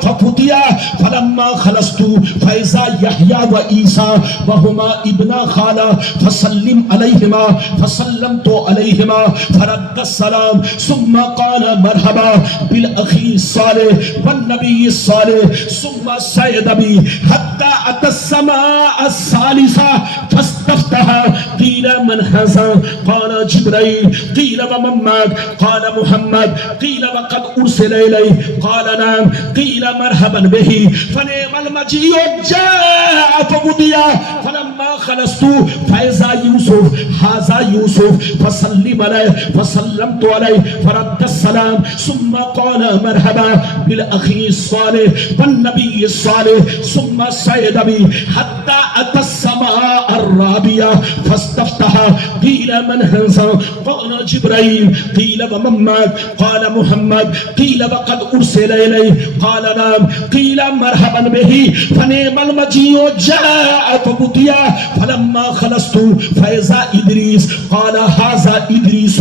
ففتح فلما خلصت فإذا يحيى وعيسى وهما ابنا خالة فسلم علیہما فسلمت علیہما فرد السلام ثم قال مرحبا بالاخی الصالح والنبی الصالح ثم صعد بی حتی اتی السماء الثالثة فاستفتح، قیل من ھذا قال جبرائیل، قیل ومن معک قال محمد، قیل وقد ارسل الی قال نعم، قیل مرحبا به فنعم المجیء جاء فبطیا فلما خلصت فإذا یوسف ھذا یوسف فسلم علیہ فسلمت علیہ فرد السلام ثم قال مرحبا بالاخی الصالح والنبی الصالح ثم صعد بی حتی اتی السماء الرابعة فاستفتح، قیل من ھذا قال جبرائیل، قیل ومن معک قال محمد، قیل وقد ارسل الیہ قال نعم، قیل مرحبا به فنعم المجیء جاء فبطیا فلما خلصت فإذا إدريس قال هذا إدريس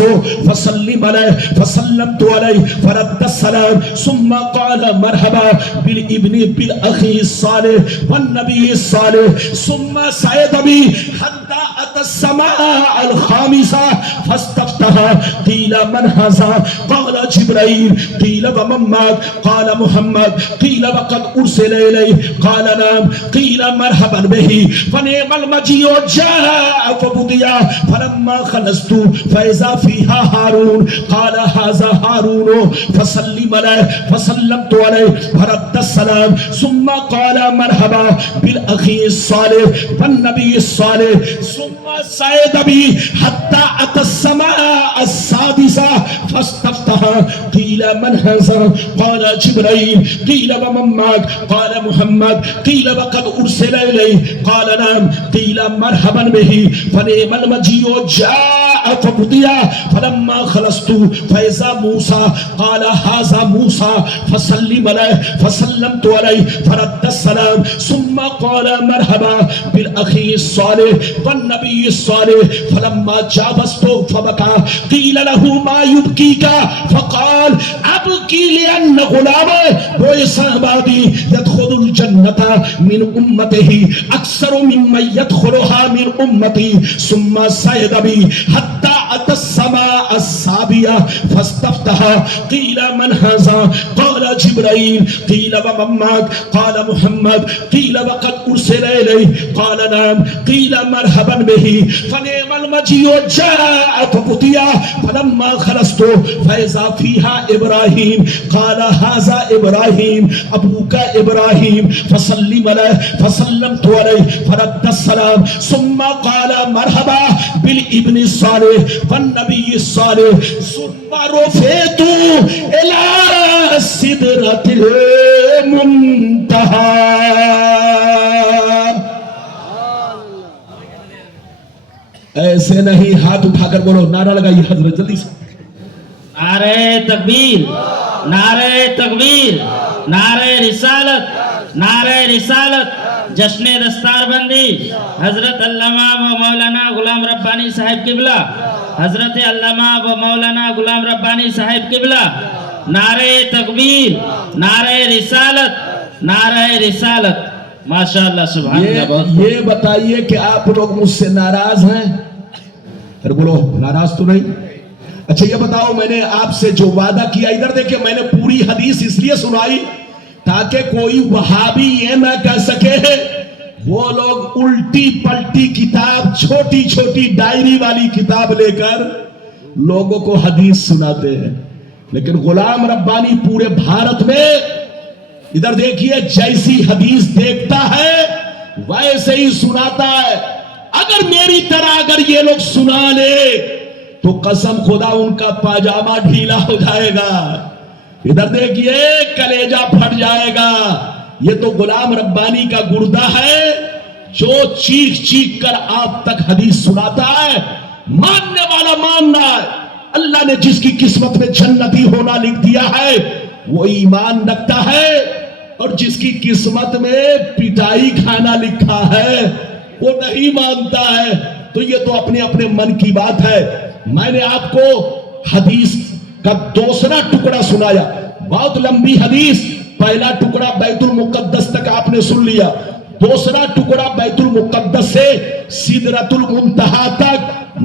فسلم عليه فسلمت عليه فرد السلام ثم قال مرحبا بالابن بالأخي الصالح والنبي الصالح ثم صعد بي حتى أتى السماء الخامسة فاستفتح، قيل من هذا قال جبرائيل، قيل ومن معك قال محمد، قيل وقد أرسل إليه قال نعم، قيل مرحبا به فنعم المجيء جاء فبطیا فلما خلصت فإذا فيها هارون قال هذا هارون فسلم عليه فسلمت عليه فرد السلام ثم قال مرحبا بالأخي الصالح والنبي الصالح الصالح ثم صعد بي حتى أتى السماء السادسة فاستفتح قيل من هذا قال جبريل قيل ومن معك قال محمد قيل وقد أرسل إليه قال نعم قيل مرحبا به فنعم المجيء جاء فبطيا فلما خلصت فإذا موسى قال هذا موسى فسلم عليه فسلمت عليه فرد السلام ثم قال مرحبا بالأخي الصالح والنبي الصالح فلما جاوزت فبكى قيل له ما يبكيك فقال أبكي لأن غلام بعث بعدي يدخل الجنة من أمته أكثر ممن يدخلها من أمتي ثم صعد بي حتى أتى السماء السابعة فاستفتح قيل من هذا قال جبريل قيل ومن معك قال محمد قيل وقد أرسل إليه قال نعم قيل مرحبا به فنعم المجيء جاء فبطيا فلما خلصت فإذا فيها إبراهيم قال هذا إبراهيم أبوك إبراهيم فسلم عليه فسلمت عليه فرد السلام ثم قال مرحبا بالابن الصالح والنبي الصالح ثم رفعت إلى سدرة المنتهى. ایسے نہیں ہاتھ اٹھا کر بولو نعرہ لگائیے حضرت جلدی سے. نعرہ تکبیر نعرہ تکبیر نعرہ رسالت نعرہ رسالت جشن دستار بندی حضرت علامہ و مولانا غلام ربانی صاحب قبلہ حضرت علامہ و مولانا غلام ربانی صاحب قبلہ. نعرہ تکبیر نعرہ رسالت نعرہ رسالت. ماشاءاللہ سبحان اللہ. یہ بتائیے کہ آپ لوگ مجھ سے ناراض ہیں؟ پھر بولو ناراض تو نہیں. اچھا یہ بتاؤ میں نے آپ سے جو وعدہ کیا ادھر دیکھیں میں نے پوری حدیث اس لیے سنائی تاکہ کوئی وہابی یہ نہ کہہ سکے وہ لوگ الٹی پلٹی کتاب چھوٹی چھوٹی ڈائری والی کتاب لے کر لوگوں کو حدیث سناتے ہیں. لیکن غلام ربانی پورے بھارت میں ادھر دیکھیے جیسی حدیث دیکھتا ہے ویسے ہی سناتا ہے. اگر میری طرح اگر یہ لوگ سنا لے تو قسم خدا ان کا پاجامہ ڈھیلا ہو جائے گا. ادھر دیکھیے کلیجہ پھٹ جائے گا. یہ تو غلام ربانی کا گردہ ہے جو چیخ چیخ کر آپ تک حدیث سناتا ہے. ماننے والا ماننا ہے. اللہ نے جس کی قسمت میں جنتی ہونا لکھ دیا ہے وہ ایمان رکھتا ہے اور جس کی قسمت میں پٹائی کھانا لکھا ہے وہ نہیں مانتا ہے. تو یہ تو اپنے اپنے من کی بات ہے. میں نے آپ کو حدیث کا دوسرا ٹکڑا سنایا. بہت لمبی حدیث. پہلا ٹکڑا بیت المقدس تک آپ نے سن لیا. دوسرا ٹکڑا بیت المقدس سے سدرۃ المنتہا تک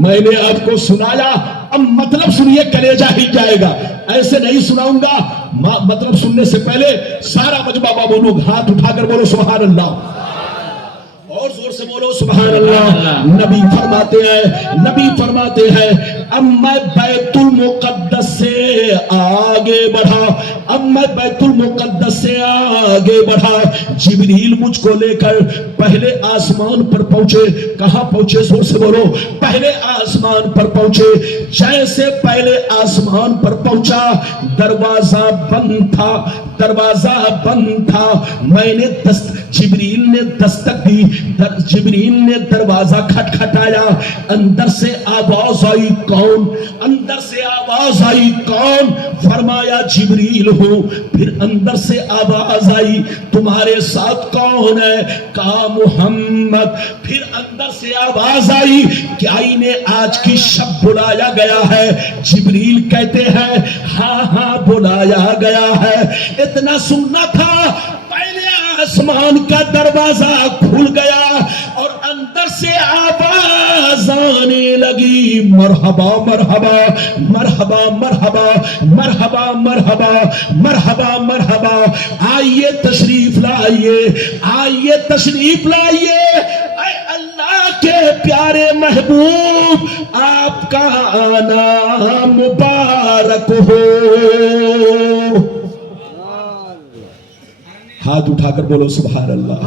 میں نے آپ کو سنایا. اب مطلب سنیے کلیجہ ہی جائے گا. ایسے نہیں سناؤں گا. مطلب سننے سے پہلے سارا مجمع بولو ہاتھ اٹھا کر بولو سبحان اللہ اور زور سے بولو سبحان اللہ. نبی فرماتے ہیں اب میں بیت المقدس سے آگے بڑھا جبریل مجھ کو لے کر پہلے آسمان پر پہنچے. کہاں پہنچے؟ زور سے بولو. پہلے آسمان پر پہنچے. جیسے پہلے آسمان پر پہنچا دروازہ بند تھا. میں نے جبریل نے دستک دی. جبریل نے دروازہ کھٹکھٹایا. اندر سے آواز آئی کون؟ فرمایا جبریل ہوں. پھر اندر سے آواز آئی تمہارے ساتھ کون ہے؟ کہا محمد. پھر اندر سے آواز آئی کہ انہیں آج کی شب بلایا گیا ہے. جبریل کہتے ہیں ہاں بلایا گیا ہے. اتنا سننا تھا پہلے آسمان کا دروازہ کھل گیا اور اندر سے آواز آنے لگی مرحبا مرحبا مرحبا مرحبا مرحبا مرحبا مرحبا مرحبا. آئیے تشریف لائیے اے اللہ کے پیارے محبوب آپ کا آنا مبارک ہو. ہاتھ اٹھا کر بولو سبحان اللہ.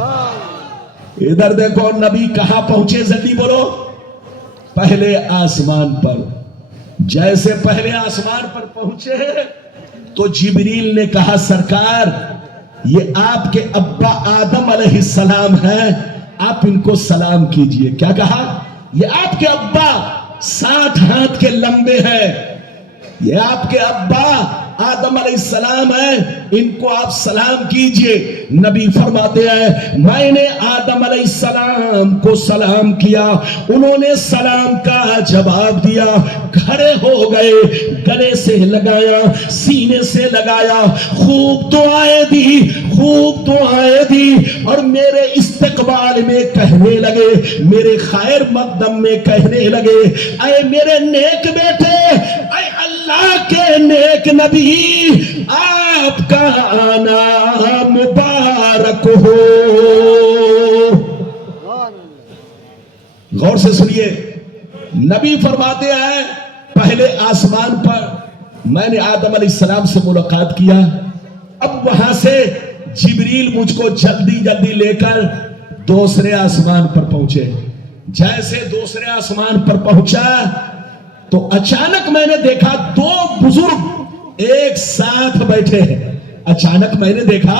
ادھر دیکھو نبی کہاں پہنچے جلدی بولو. پہلے آسمان پر. جیسے پہلے آسمان پر پہنچے تو جبریل نے کہا سرکار یہ آپ کے ابا آدم علیہ السلام ہیں, آپ ان کو سلام کیجئے. کیا کہا؟ یہ آپ کے ابا 60 ہاتھ کے لمبے ہیں, یہ آپ کے ابا آدم علیہ السلام ہیں, ان کو آپ سلام کیجئے. نبی فرماتے ہیں میں نے آدم علیہ السلام کو سلام کیا, انہوں نے سلام کا جواب دیا, کھڑے ہو گئے, گلے سے لگایا, سینے سے لگایا, خوب دعائیں دی, خوب دعائیں دی, اور میرے استقبال میں کہنے لگے, میرے خیر مقدم میں کہنے لگے اے میرے نیک بیٹے, اے اللہ کے نیک نبی, آپ کا آنا مبارک ہو. غور سے سنیے, نبی فرماتے ہیں پہلے آسمان پر میں نے آدم علیہ السلام سے ملاقات کیا, اب وہاں سے جبریل مجھ کو جلدی جلدی لے کر دوسرے آسمان پر پہنچے. جیسے دوسرے آسمان پر پہنچا تو اچانک میں نے دیکھا 2 بزرگ ایک ساتھ بیٹھے ہیں. اچانک میں نے دیکھا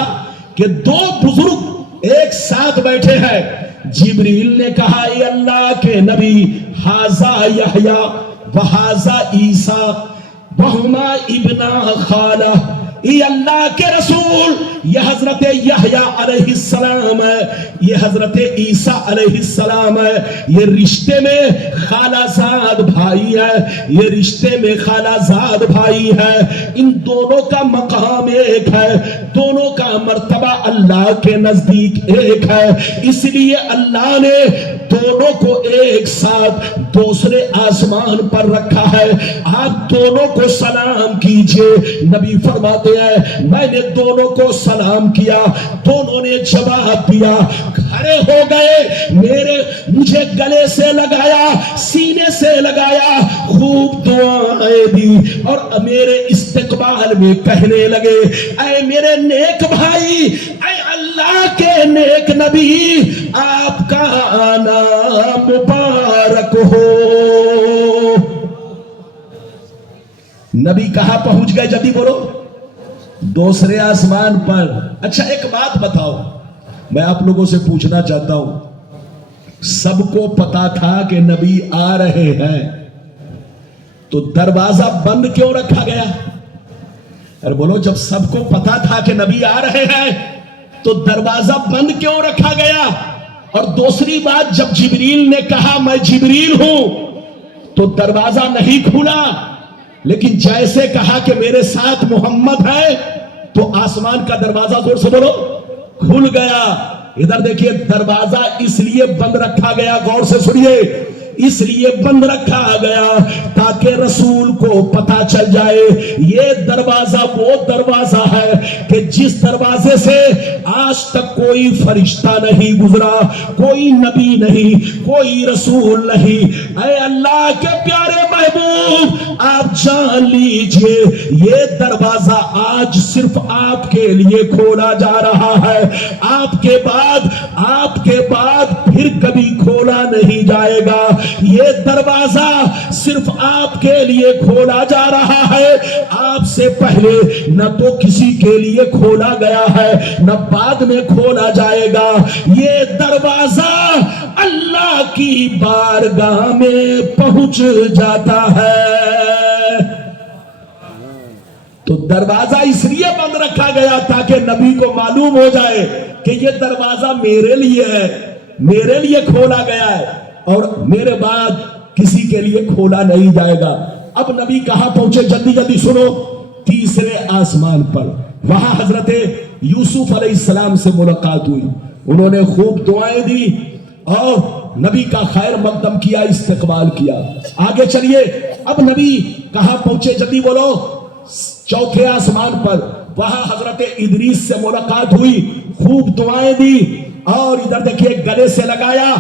کہ 2 بزرگ ایک ساتھ بیٹھے ہیں. جبریل نے کہا اے اللہ کے نبی, ھذا یحییٰ وھذا عیسیٰ وہما ابنا خالہ, یہ اللہ کے رسول یہ حضرت یحییٰ علیہ السلام ہے, یہ حضرت عیسیٰ علیہ السلام ہے, یہ رشتے میں خالہ زاد بھائی ہے, یہ رشتے میں خالہ زاد بھائی ہے. ان دونوں کا مقام ایک ہے, دونوں کا مرتبہ اللہ کے نزدیک ایک ہے, اس لیے اللہ نے دونوں کو ایک ساتھ دوسرے آسمان پر رکھا ہے. آپ دونوں کو سلام کیجئے. نبی فرماتے ہیں میں نے دونوں کو سلام کیا, دونوں نے جواب دیا, کھڑے ہو گئے, مجھے گلے سے لگایا, سینے سے لگایا, خوب دعائیں دی, اور میرے استقبال میں کہنے لگے اے میرے نیک بھائی, اے اللہ کے نیک نبی, آپ کا آنا مبارک ہو. نبی کہاں پہنچ گئے جلدی بولو؟ دوسرے آسمان پر. اچھا ایک بات بتاؤ, میں آپ لوگوں سے پوچھنا چاہتا ہوں, سب کو پتا تھا کہ نبی آ رہے ہیں, تو دروازہ بند کیوں رکھا گیا؟ ارے بولو, جب سب کو پتا تھا کہ نبی آ رہے ہیں تو دروازہ بند کیوں رکھا گیا؟ اور دوسری بات, جب جبریل نے کہا میں جبریل ہوں تو دروازہ نہیں کھلا, لیکن جیسے کہا کہ میرے ساتھ محمد ہے تو آسمان کا دروازہ زور سے بولو کھل گیا. ادھر دیکھیے, دروازہ اس لیے بند رکھا گیا, غور سے سنیے, اس لیے بند رکھا گیا تاکہ رسول کو پتا چل جائے یہ دروازہ وہ دروازہ ہے کہ جس دروازے سے آج تک کوئی فرشتہ نہیں گزرا, کوئی نبی نہیں, کوئی رسول نہیں. اے اللہ کے پیارے محبوب, آپ جان لیجئے یہ دروازہ آج صرف آپ کے لیے کھولا جا رہا ہے, آپ کے بعد پھر کبھی کھولا نہیں جائے گا. یہ دروازہ صرف آپ کے لیے کھولا جا رہا ہے, آپ سے پہلے نہ تو کسی کے لیے کھولا گیا ہے نہ بعد میں کھولا جائے گا. یہ دروازہ اللہ کی بارگاہ میں پہنچ جاتا ہے. تو دروازہ اس لیے بند رکھا گیا تاکہ نبی کو معلوم ہو جائے کہ یہ دروازہ میرے لیے ہے, میرے لیے کھولا گیا ہے, اور میرے بعد کسی کے لیے کھولا نہیں جائے گا. اب نبی کہاں پہنچے جلدی جلدی سنو, تیسرے آسمان پر. وہاں حضرت یوسف علیہ السلام سے ملاقات ہوئی, انہوں نے خوب دعائیں دی اور نبی کا خیر مقدم کیا, استقبال کیا. آگے چلیے, اب نبی کہاں پہنچے جلدی بولو؟ چوتھے آسمان پر. وہاں حضرت ادریس سے ملاقات ہوئی, خوب دعائیں دی, اور ادھر دیکھیے گلے سے لگایا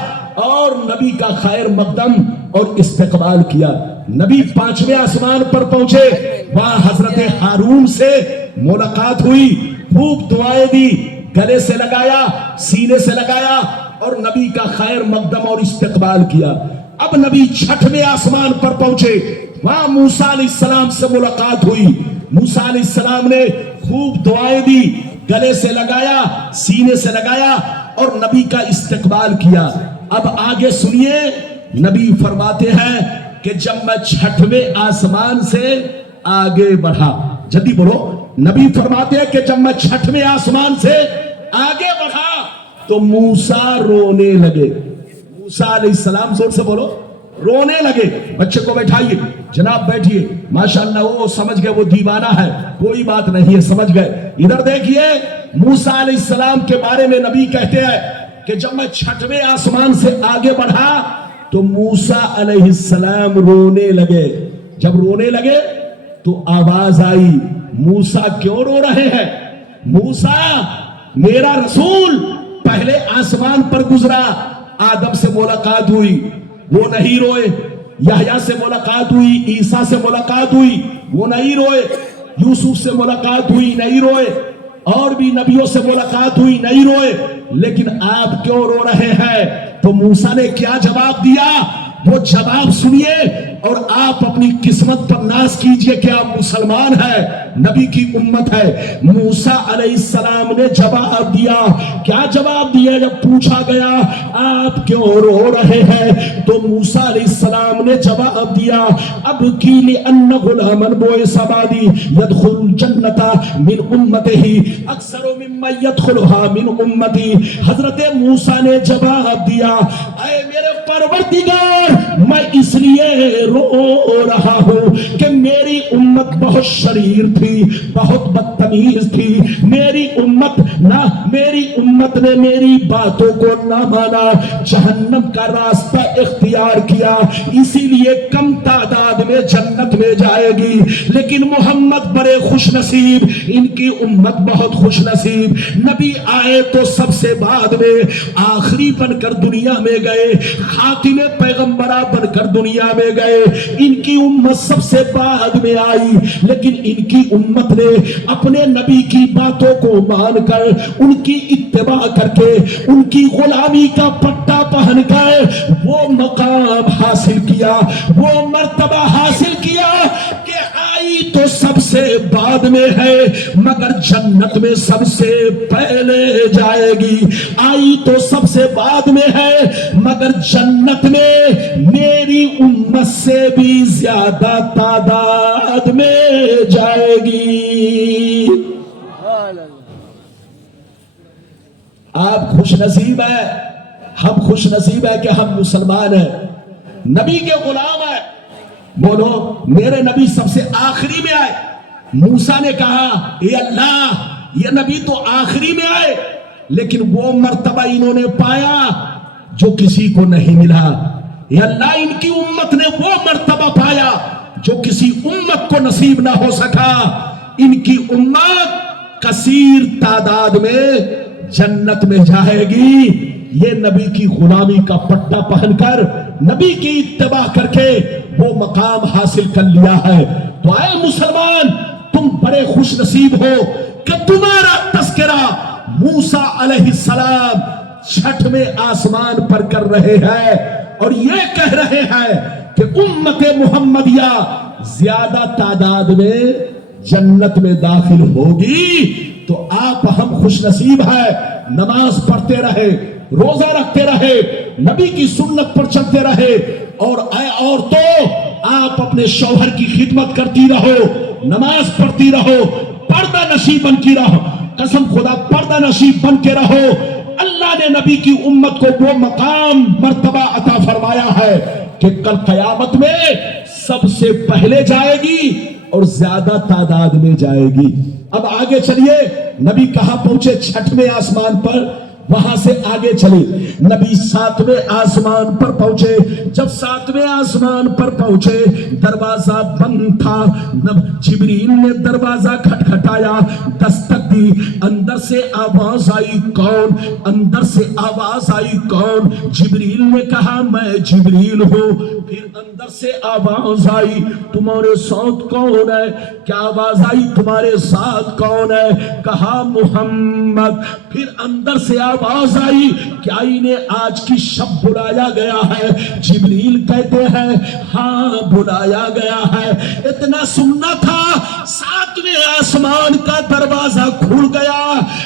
اور نبی کا خیر مقدم اور استقبال کیا. نبی 5ویں آسمان پر پہنچے, وہاں حضرت ہارون سے ملاقات ہوئی, خوب دعائیں دی, گلے سے لگایا, سینے سے لگایا, اور نبی کا خیر مقدم اور استقبال کیا. اب نبی چھٹویں آسمان پر پہنچے. وہاں موسیٰ علیہ السلام سے ملاقات ہوئی. موسیٰ علیہ السلام نے خوب دعائیں دی, گلے سے لگایا, سینے سے لگایا اور نبی کا استقبال کیا. اب آگے سنیے, نبی فرماتے ہیں کہ جب میں چھٹویں آسمان سے آگے بڑھا, جلدی بولو, نبی فرماتے ہیں کہ جب میں چھٹویں آسمان سے آگے بڑھا تو موسیٰ رونے لگے. موسیٰ علیہ السلام, زور سے بولو, رونے لگے. بچے کو بیٹھائیے, جناب بیٹھیے. ماشاءاللہ وہ سمجھ گئے وہ دیوانہ ہے, کوئی بات نہیں ہے, سمجھ گئے. ادھر دیکھیے, موسیٰ علیہ السلام کے بارے میں نبی کہتے ہیں کہ جب میں چھٹویں آسمان سے آگے بڑھا تو موسیٰ علیہ السلام رونے لگے. جب رونے لگے تو آواز آئی, موسیٰ کیوں رو رہے ہیں؟ موسیٰ میرا رسول پہلے آسمان پر گزرا, آدم سے ملاقات ہوئی, وہ نہیں روئے. یحییٰ سے ملاقات ہوئی, عیسیٰ سے ملاقات ہوئی, وہ نہیں روئے. یوسف سے ملاقات ہوئی, نہیں روئے. اور بھی نبیوں سے ملاقات ہوئی, نہیں روئے. لیکن آپ کیوں رو رہے ہیں؟ تو موسیٰ نے کیا جواب دیا, وہ جواب سنیے اور آپ اپنی قسمت پر ناز کیجئے کہ آپ مسلمان ہیں, نبی کی امت ہے. موسیٰ علیہ السلام نے جواب دیا. کیا جواب دیا؟ جب پوچھا گیا آپ کیوں رو رہے ہیں تو موسیٰ علیہ السلام نے جواب دیا, اب کی لِأَنَّ غُلَامًا بُعِثَ بَعْدِي يَدْخُلُ الْجَنَّةَ مِنْ أُمَّتِهِ أَكْثَرُ مِمَّن يَدْخُلُهَا مِنْ أُمَّتِي. حضرت موسیٰ نے جواب دیا, اے میرے پروردگار, میں اس لیے رو رہا ہوں کہ میری امت بہت شریر تھی, بہت بدتمیز تھی. میری امت نے میری باتوں کو نہ مانا, جہنم کا راستہ اختیار کیا, اسی لیے کم تعداد میں جنت میں جائے گی. لیکن محمد بڑے خوش نصیب, ان کی امت بہت خوش نصیب. نبی آئے تو سب سے بعد میں آخری بن کر دنیا میں گئے, خاتم پیغمبرہ بن کر دنیا میں گئے. ان کی امت سب سے بعد میں آئی, لیکن ان کی امت نے اپنے نبی کی باتوں کو مان کر, ان کی اتباع کر کے, ان کی غلامی کا پٹا پہن کر وہ مقام حاصل کیا, وہ مرتبہ حاصل کیا کہ آئی تو سب سے بعد میں ہے مگر جنت میں سب سے پہلے جائے گی. آئی تو سب سے بعد میں ہے مگر جنت میں میری امت سے بھی زیادہ تعداد میں جائے گی. آپ خوش نصیب ہیں, ہم خوش نصیب ہیں کہ ہم مسلمان ہیں, نبی کے غلام ہیں. بولو, میرے نبی سب سے آخری میں آئے. موسیٰ نے کہا اے اللہ, یہ نبی تو آخری میں آئے, لیکن وہ مرتبہ انہوں نے پایا جو کسی کو نہیں ملا. یا اللہ, ان کی امت نے وہ مرتبہ پایا جو کسی امت کو نصیب نہ ہو سکا. ان کی امت کثیر تعداد میں جنت میں جائے گی. یہ نبی کی غلامی کا پٹا پہن کر, نبی کی اتباع کر کے وہ مقام حاصل کر لیا ہے. تو اے مسلمان, تم بڑے خوش نصیب ہو کہ تمہارا تذکرہ موسیٰ علیہ السلام چھٹویں آسمان پر کر رہے ہیں اور یہ کہہ رہے ہیں کہ امت محمدیہ زیادہ تعداد میں جنت میں داخل ہوگی. تو آپ ہم خوش نصیب ہیں, نماز پڑھتے رہے, روزہ رکھتے رہے, نبی کی سنت پر چلتے رہے. اور اے عورتوں, آپ اپنے شوہر کی خدمت کرتی رہو, نماز پڑھتی رہو, پردہ نشیب بن کی رہو, قسم خدا پردہ نشیب بن کے رہو. اللہ نے نبی کی امت کو وہ مقام مرتبہ عطا فرمایا ہے کہ کل قیامت میں سب سے پہلے جائے گی اور زیادہ تعداد میں جائے گی. اب آگے چلیے, نبی کہاں پہنچے؟ چھٹویں آسمان پر. وہاں سے آگے چلے, نبی ساتویں آسمان پر پہنچے. جب ساتویں آسمان پر پہنچے, دروازہ بند تھا. جبریل نے دروازہ کھٹکھٹایا, دستک دی. اندر سے آواز آئی, کون؟ اندر سے آواز آئی, کون؟ جبریل نے کہا میں جبریل ہوں. پھر اندر سے آواز آئی, تمہارے ساتھ کون ہے؟ کیا آواز آئی, تمہارے ساتھ کون ہے؟ کہا محمد. پھر اندر سے آواز آئی کیا انہیں آج کی شب بلایا گیا ہے؟ جبریل کہتے ہیں ہاں بلایا گیا ہے۔ اتنا سننا تھا، ساتویں آسمان کا دروازہ کھل گیا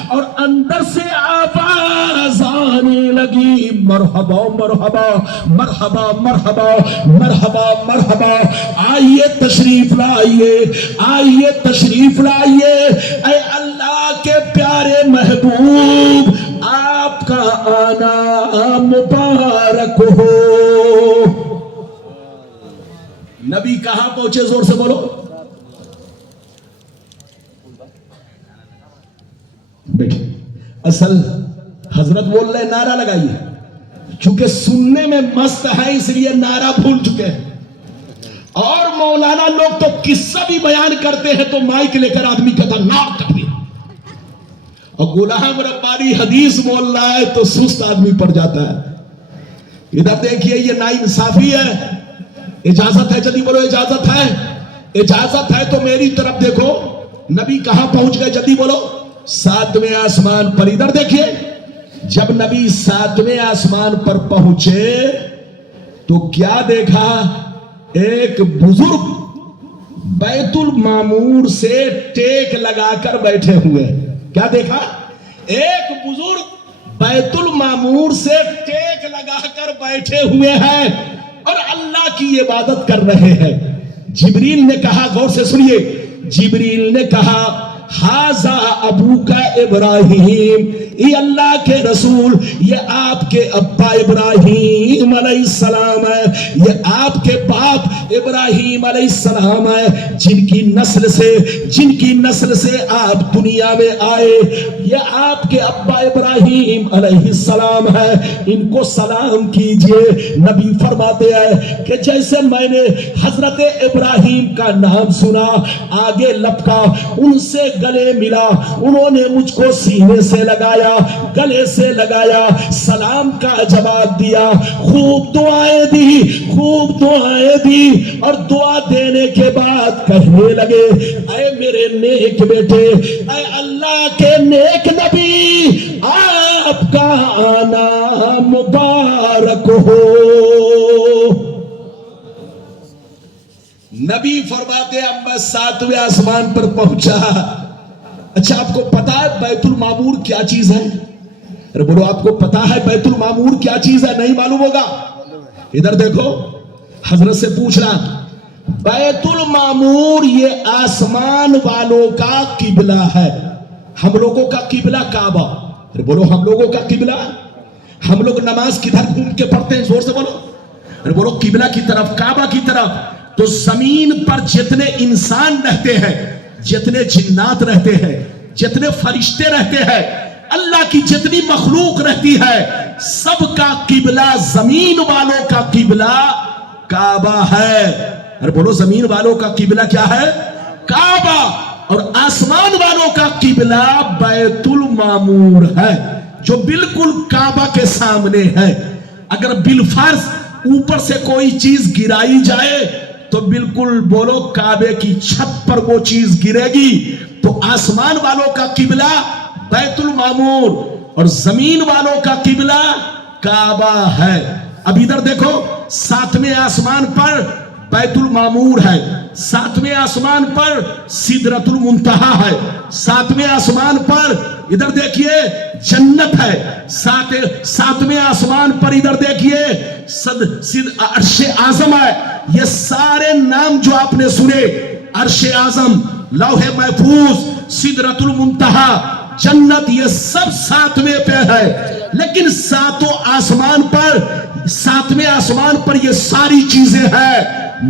اور اندر سے آواز آنے لگی مرحبا مرحبا مرحبا مرحبا مرحبا مرحبا، آئیے تشریف لائیے، آئیے تشریف لائیے، اے اللہ کے پیارے محبوب آپ کا آنا مبارک ہو۔ نبی کہاں پہنچے؟ زور سے بولو۔ بیٹھے، اصل حضرت بول رہے نعرہ لگائیے، چونکہ سننے میں مست ہے اس لیے نعرہ بھول چکے ہیں، اور مولانا لوگ تو قصہ بھی بیان کرتے ہیں تو مائک لے کر آدمی کہتا نعت تکبیر، اور غلام ربانی حدیث بول رہا ہے تو سست آدمی پڑ جاتا ہے۔ ادھر دیکھیے یہ ناانصافی ہے۔ اجازت ہے؟ جلدی بولو اجازت ہے؟ اجازت ہے تو میری طرف دیکھو، نبی کہاں پہنچ گئے؟ جلدی بولو۔ ساتویں آسمان پر۔ ادھر دیکھیے، جب نبی ساتویں آسمان پر پہنچے تو کیا دیکھا؟ ایک بزرگ بیت المعمور سے ٹیک لگا کر بیٹھے ہوئے۔ کیا دیکھا؟ ایک بزرگ بیت المعمور سے ٹیک لگا کر بیٹھے ہوئے ہیں اور اللہ کی عبادت کر رہے ہیں۔ جبریل نے کہا، غور سے سنیے، جبریل نے کہا ہاذا ابوکا ابراہیم، یہ اللہ کے رسول، یہ آپ کے ابا ابراہیم علیہ السلام ہے، یہ آپ کے باپ ابراہیم علیہ السلام ہے، جن کی نسل سے آپ دنیا میں آئے، یہ آپ کے ابا ابراہیم علیہ السلام ہے، ان کو سلام کیجئے۔ نبی فرماتے ہیں کہ جیسے میں نے حضرت ابراہیم کا نام سنا، آگے لپکا، ان سے گلے ملا، انہوں نے مجھ کو سینے سے لگایا، گلے سے لگایا، سلام کا جواب دیا، خوب دعائیں دی اور دعا دینے کے بعد کہنے لگے اے میرے نیک بیٹے، اے اللہ کے نیک نبی، آپ کا آنا مبارک ہو۔ نبی فرماتے اب میں ساتویں آسمان پر پہنچا۔ اچھا آپ کو پتا ہے بیت المعمور کیا چیز ہے؟ ارے بولو، آپ کو پتا ہے بیت المعمور کیا چیز ہے؟ نہیں معلوم ہوگا؟ ادھر دیکھو، حضرت سے پوچھ رہا، بیت المعمور یہ آسمان والوں کا قبلہ ہے، ہم لوگوں کا قبلہ کعبہ۔ ارے بولو، ہم لوگوں کا قبلہ، ہم لوگ نماز کدھر گھوم کے پڑھتے ہیں؟ زور سے بولو۔ ارے بولو، قبلہ کی طرف، کعبہ کی طرف۔ تو زمین پر جتنے انسان رہتے ہیں، جتنے جنات رہتے ہیں، جتنے فرشتے رہتے ہیں، اللہ کی جتنی مخلوق رہتی ہے، سب کا قبلہ، زمین والوں کا قبلہ کعبہ ہے۔ ارے بولو، زمین والوں کا قبلہ کیا ہے؟ کعبہ۔ اور آسمان والوں کا قبلہ بیت المعمور ہے، جو بالکل کعبہ کے سامنے ہے۔ اگر بالفرض اوپر سے کوئی چیز گرائی جائے تو بالکل بولو کعبے کی چھت پر وہ چیز گرے گی۔ تو آسمان والوں کا قبلہ بیت المعمور اور زمین والوں کا قبلہ کعبہ ہے۔ اب ادھر دیکھو، ساتویں آسمان پر بیت المعمور ہے، ساتویں آسمان پر سدرۃ المنتہا ہے، ساتویں آسمان پر ادھر دیکھیے جنت ہے، ساتویں آسمان پر ادھر دیکھیے عرش اعظم ہے۔ یہ سارے نام جو آپ نے سنے، عرش اعظم، لوح محفوظ، سدرۃ المنتہا، جنت، یہ سب ساتویں پہ ہے۔ لیکن ساتویں آسمان پر یہ ساری چیزیں ہیں،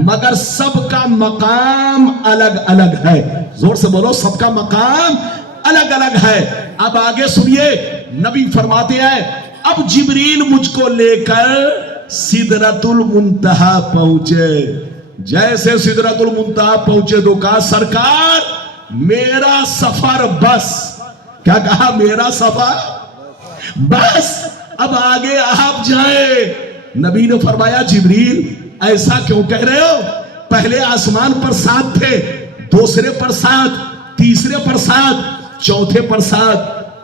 مگر سب کا مقام الگ الگ ہے۔ زور سے بولو، سب کا مقام الگ الگ ہے۔ اب آگے سنیے، نبی فرماتے ہیں اب جبریل مجھ کو لے کر سدرۃ المنتہا پہنچے۔ جیسے سدرۃ المنتہا پہنچے تو کہا سرکار میرا سفر بس۔ کیا کہا؟ میرا سفر بس، اب آگے آپ جائیں۔ نبی نے فرمایا جبریل ایسا کیوں کہہ رہے ہو؟ پہلے آسمان پر 7 تھے، دوسرے پر 7، تیسرے پر 7، چوتھے پر 7،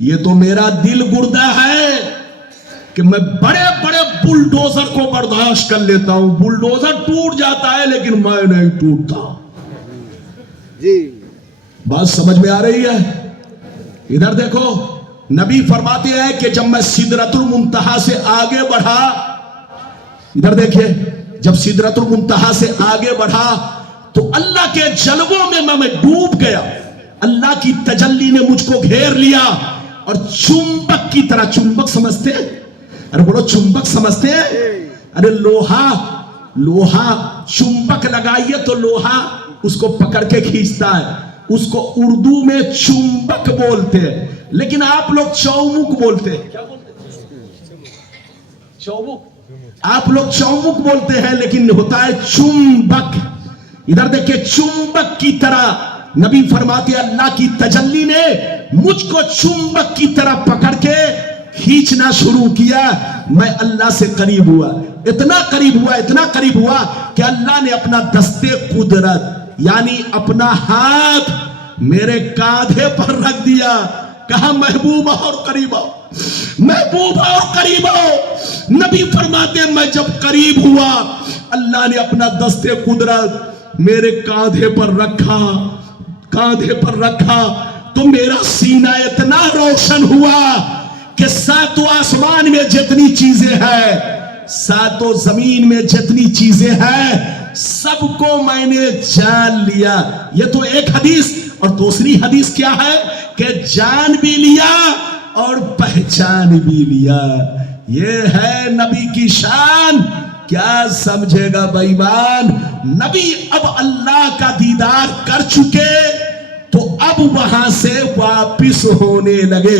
یہ تو میرا دل گردہ ہے کہ میں بڑے بڑے بلڈوزر کو برداشت کر لیتا ہوں. بلڈوزر ٹوٹ جاتا ہے لیکن میں نہیں ٹوٹتا. بات سمجھ میں آ رہی ہے؟ ادھر دیکھو, نبی فرماتے ہیں کہ جب میں سدرۃ المنتہا سے آگے بڑھا, ادھر دیکھیے, جب سدرۃ المنتہا سے آگے بڑھا تو اللہ کے جلووں میں میں ڈوب گیا. اللہ کی تجلی نے مجھ کو گھیر لیا اور چمبک کی طرح, چمبک سمجھتے ہیں؟ ارے بولو چمبک سمجھتے ہیں؟ ارے لوہا چمبک لگائیے تو لوہا اس کو پکڑ کے کھینچتا ہے, اس کو اردو میں چمبک بولتے ہیں, لیکن آپ لوگ چومک بولتے ہیں. کیا بولتے ہیں؟ چومک. آپ لوگ چومک بولتے ہیں لیکن ہوتا ہے چمبک. ادھر دیکھیں, چمبک کی طرح نبی فرماتے ہیں اللہ کی تجلی نے مجھ کو چمبک کی طرح پکڑ کے کھینچنا شروع کیا. میں اللہ سے قریب ہوا, اتنا قریب ہوا کہ اللہ نے اپنا دستے قدرت یعنی اپنا ہاتھ میرے کاندھے پر رکھ دیا. کہا محبوب اور قریب آؤ, محبوب اور قریب آؤ. نبی فرماتے ہیں میں جب قریب ہوا اللہ نے اپنا دستے قدرت میرے کاندھے پر رکھا تو میرا سینہ اتنا روشن ہوا کہ ساتوں آسمان میں جتنی چیزیں ہیں, ساتوں زمین میں جتنی چیزیں ہیں, سب کو میں نے جان لیا. یہ تو ایک حدیث. اور دوسری حدیث کیا ہے کہ جان بھی لیا اور پہچان بھی لیا. یہ ہے نبی کی شان. کیا سمجھے گا بھائی بان؟ نبی اب اللہ کا دیدار کر چکے تو اب وہاں سے واپس ہونے لگے.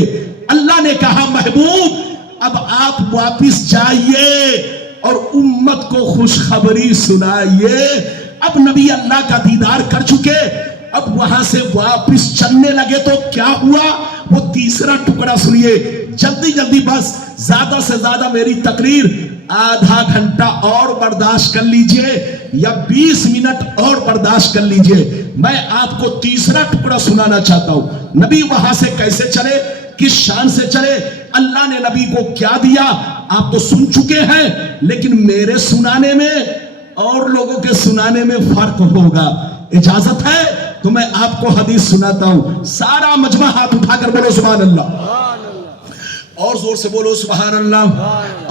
اللہ نے کہا محبوب اب آپ واپس جائیے اور امت کو خوشخبری سنائیے. اب نبی اللہ کا دیدار کر چکے, اب وہاں سے واپس چلنے لگے تو کیا ہوا وہ تیسرا ٹکڑا سنیے جلدی, بس زیادہ سے زیادہ میری تقریر آدھا گھنٹہ اور برداشت کر لیجئے یا 20 منٹ اور برداشت کر لیجئے. میں آپ کو تیسرا ٹکڑا سنانا چاہتا ہوں. نبی وہاں سے کیسے چلے, کس شان سے چلے, اللہ نے نبی کو کیا دیا آپ تو سن چکے ہیں, لیکن میرے سنانے میں اور لوگوں کے سنانے میں فرق ہوگا. اجازت ہے تو میں آپ کو حدیث سناتا ہوں. سارا مجمع ہاتھ اٹھا کر بولو سبحان اللہ, اور زور سے بولو سبحان اللہ,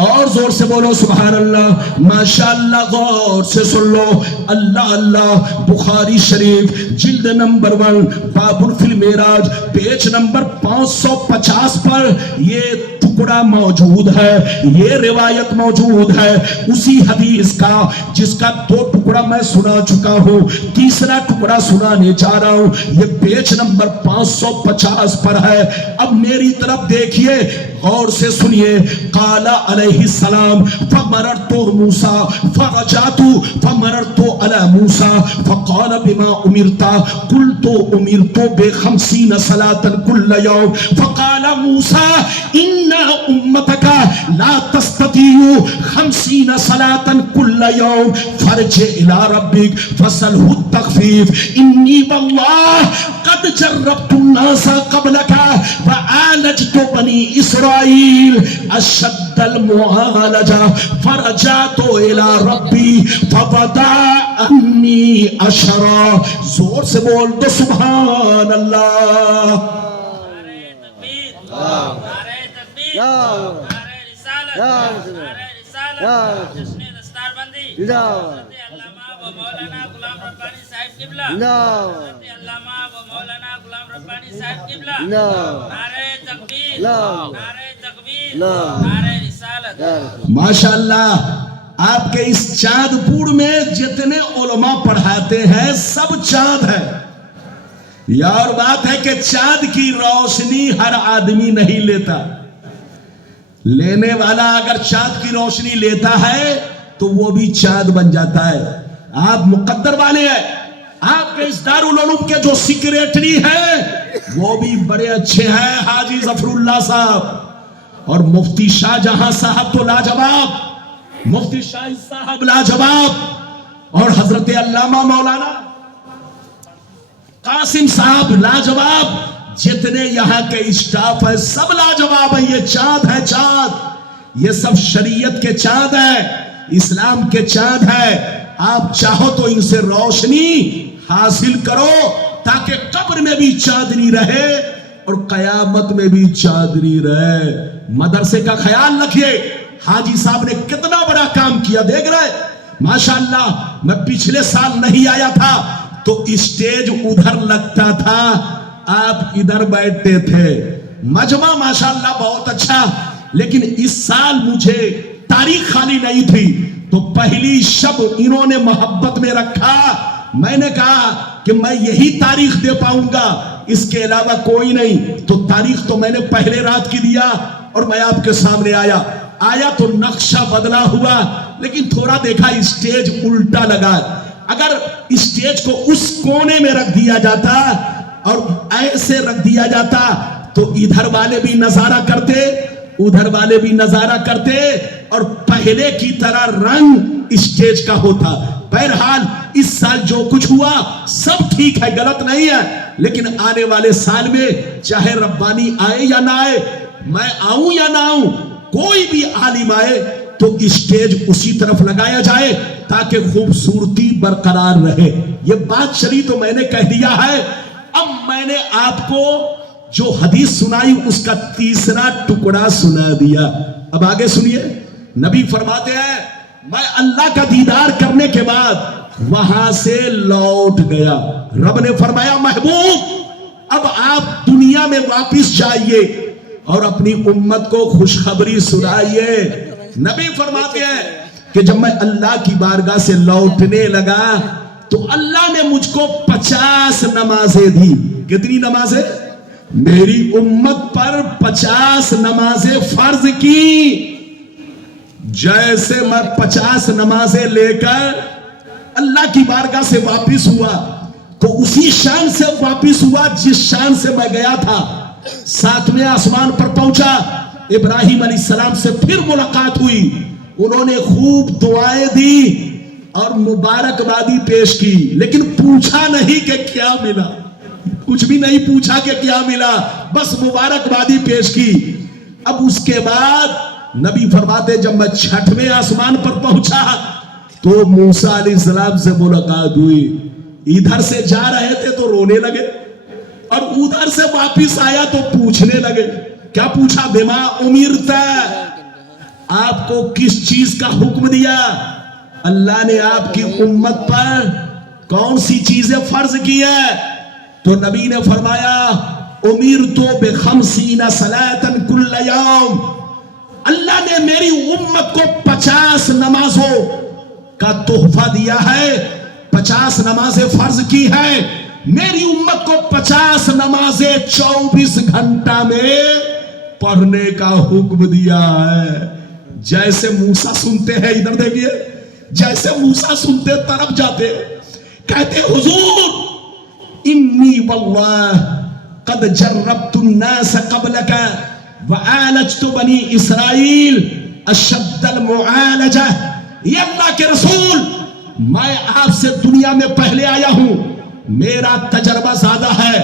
اور زور سے بولو سبحان اللہ. ماشاءاللہ غور سے سن لو. اللہ بخاری شریف جلد نمبر 1 باب فی المعراج پیج نمبر 550 پر یہ ٹکڑا موجود ہے, یہ روایت موجود ہے اسی حدیث کا جس کا 2 ٹکڑا میں سنا چکا ہوں, تیسرا ٹکڑا سنانے جا رہا ہوں. یہ پیج نمبر 550 پر ہے. اب میری طرف دیکھیے, غور سے سنیے. قال علیہ السلام فمررت موسیٰ فرجعت فمررت علی موسیٰ فقال بما امرت قلت امرت ب50 صلاة كل يوم فقال موسیٰ ان امتك لا تستطيع 50 صلاة كل يوم فرجع الى ربك فسله التخفيف اني والله قد جربت الناس قبلك وعالجت بني اسرائيل اشد المعالجة فرجعت الى ربي فوضع عني اشرا. زور سے بول دو سبحان اللہ. ماشاءاللہ آپ کے اس چاند پور میں جتنے علماء پڑھاتے ہیں سب چاند ہے. یہ اور بات ہے کہ چاند کی روشنی ہر آدمی نہیں لیتا. لینے والا اگر چاند کی روشنی لیتا ہے تو وہ بھی چاند بن جاتا ہے. آپ مقدر والے ہیں. آپ کے اس دارالعلوم کے جو سیکریٹری ہیں وہ بھی بڑے اچھے ہیں, حاجی ظفر اللہ صاحب, اور مفتی شاہ جہاں صاحب تو لاجواب, مفتی شاہ صاحب لاجواب, اور حضرت علامہ مولانا قاسم صاحب لاجواب. جتنے یہاں کے اسٹاف ہے سب لاجواب ہیں. یہ چاند ہے چاند, یہ سب شریعت کے چاند ہے, اسلام کے چاند ہے. آپ چاہو تو ان سے روشنی حاصل کرو تاکہ قبر میں بھی چاندنی رہے اور قیامت میں بھی چاندنی رہے. مدرسے کا خیال رکھیے. حاجی صاحب نے کتنا بڑا کام کیا, دیکھ رہے ماشاءاللہ. میں پچھلے سال نہیں آیا تھا تو اسٹیج ادھر لگتا تھا, آپ ادھر بیٹھتے تھے. مجمع ماشاءاللہ بہت اچھا, لیکن اس سال مجھے تاریخ خالی نہیں تھی تو پہلی شب انہوں نے محبت میں رکھا. میں نے کہا کہ میں یہی تاریخ دے پاؤں گا, اس کے علاوہ کوئی نہیں. تو تاریخ تو میں نے پہلے رات کی دیا اور میں آپ کے سامنے آیا تو نقشہ بدلا ہوا, لیکن تھوڑا دیکھا اسٹیج الٹا لگا. اگر اسٹیج کو اس کونے میں رکھ دیا جاتا اور ایسے رکھ دیا جاتا تو ادھر والے بھی نظارہ کرتے, ادھر والے بھی نظارہ کرتے اور پہلے کی طرح رنگ اسٹیج کا ہوتا. بہرحال اس سال جو کچھ ہوا سب ٹھیک ہے, غلط نہیں ہے, لیکن آنے والے سال میں چاہے ربانی آئے یا نہ آئے, میں آؤں یا نہ آؤں, کوئی بھی عالم آئے تو اسٹیج اسی طرف لگایا جائے تاکہ خوبصورتی برقرار رہے. یہ بات چلی تو میں نے کہہ دیا ہے. اب میں نے آپ کو جو حدیث سنائی اس کا تیسرا ٹکڑا سنا دیا. اب آگے سنیے. نبی فرماتے ہیں میں اللہ کا دیدار کرنے کے بعد وہاں سے لوٹ گیا. رب نے فرمایا محبوب اب آپ دنیا میں واپس جائیے اور اپنی امت کو خوشخبری سنائیے. نبی فرماتے ہیں کہ جب میں اللہ کی بارگاہ سے لوٹنے لگا تو اللہ نے مجھ کو 50 نمازیں دی. کتنی نمازیں؟ میری امت پر 50 نمازیں فرض کی. جیسے میں 50 نمازیں لے کر اللہ کی بارگاہ سے واپس ہوا تو اسی شان سے واپس ہوا جس شان سے میں گیا تھا. 7ویں آسمان پر پہنچا, ابراہیم علیہ السلام سے پھر ملاقات ہوئی. انہوں نے خوب دعائیں دی اور مبارکبادی پیش کی, لیکن پوچھا نہیں کہ کیا ملا, کچھ بھی نہیں پوچھا کہ کیا ملا, بس مبارکبادی پیش کی. اب اس کے بعد نبی فرماتے جب میں 6ویں آسمان پر پہنچا تو موسیٰ علیہ السلام سے ملاقات ہوئی. ادھر سے جا رہے تھے تو رونے لگے اور ادھر سے واپس آیا تو پوچھنے لگے. کیا پوچھا؟ بما امرت, آپ کو کس چیز کا حکم دیا؟ اللہ نے آپ کی امت پر کون سی چیزیں فرض کی ہے؟ تو نبی نے فرمایا امرت ب50 صلاۃ کل یوم, اللہ نے میری امت کو 50 نمازوں کا تحفہ دیا ہے, 50 نمازیں فرض کی ہے. میری امت کو 50 نمازیں 24 گھنٹہ میں پڑھنے کا حکم دیا ہے. جیسے موسیٰ سنتے ہیں, ادھر دیکھیے, جیسے موسیٰ سنتے طرف جاتے, کہتے حضور انی واللہ قد جربت الناس قبلک وعالجت بنی اسرائیل اشد المعالجہ. یہ اللہ کے رسول میں آپ سے دنیا میں پہلے آیا ہوں, میرا تجربہ زیادہ ہے.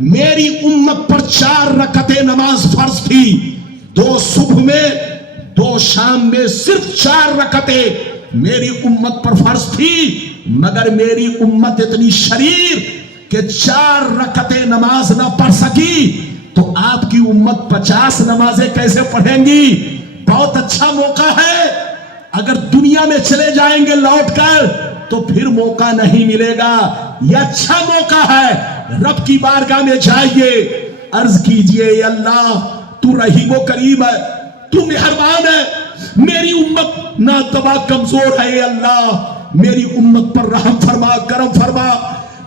میری امت پر 4 رکعتیں نماز فرض تھی, 2 صبح میں 2 شام میں, صرف 4 رکعتیں میری امت پر فرض تھی. مگر میری امت اتنی شریر کہ 4 رکعتیں نماز نہ پڑھ سکی, تو آپ کی امت 50 نمازیں کیسے پڑھیں گی؟ بہت اچھا موقع ہے. اگر دنیا میں چلے جائیں گے لوٹ کر تو پھر موقع نہیں ملے گا. یہ اچھا موقع ہے, رب کی بارگاہ میں جائیے, عرض کیجئے اے اللہ تو رحیم و کریم ہے, تو مہربان ہے, میری امت ناتواں کمزور ہے, اے اللہ میری امت پر رحم فرما, کرم فرما.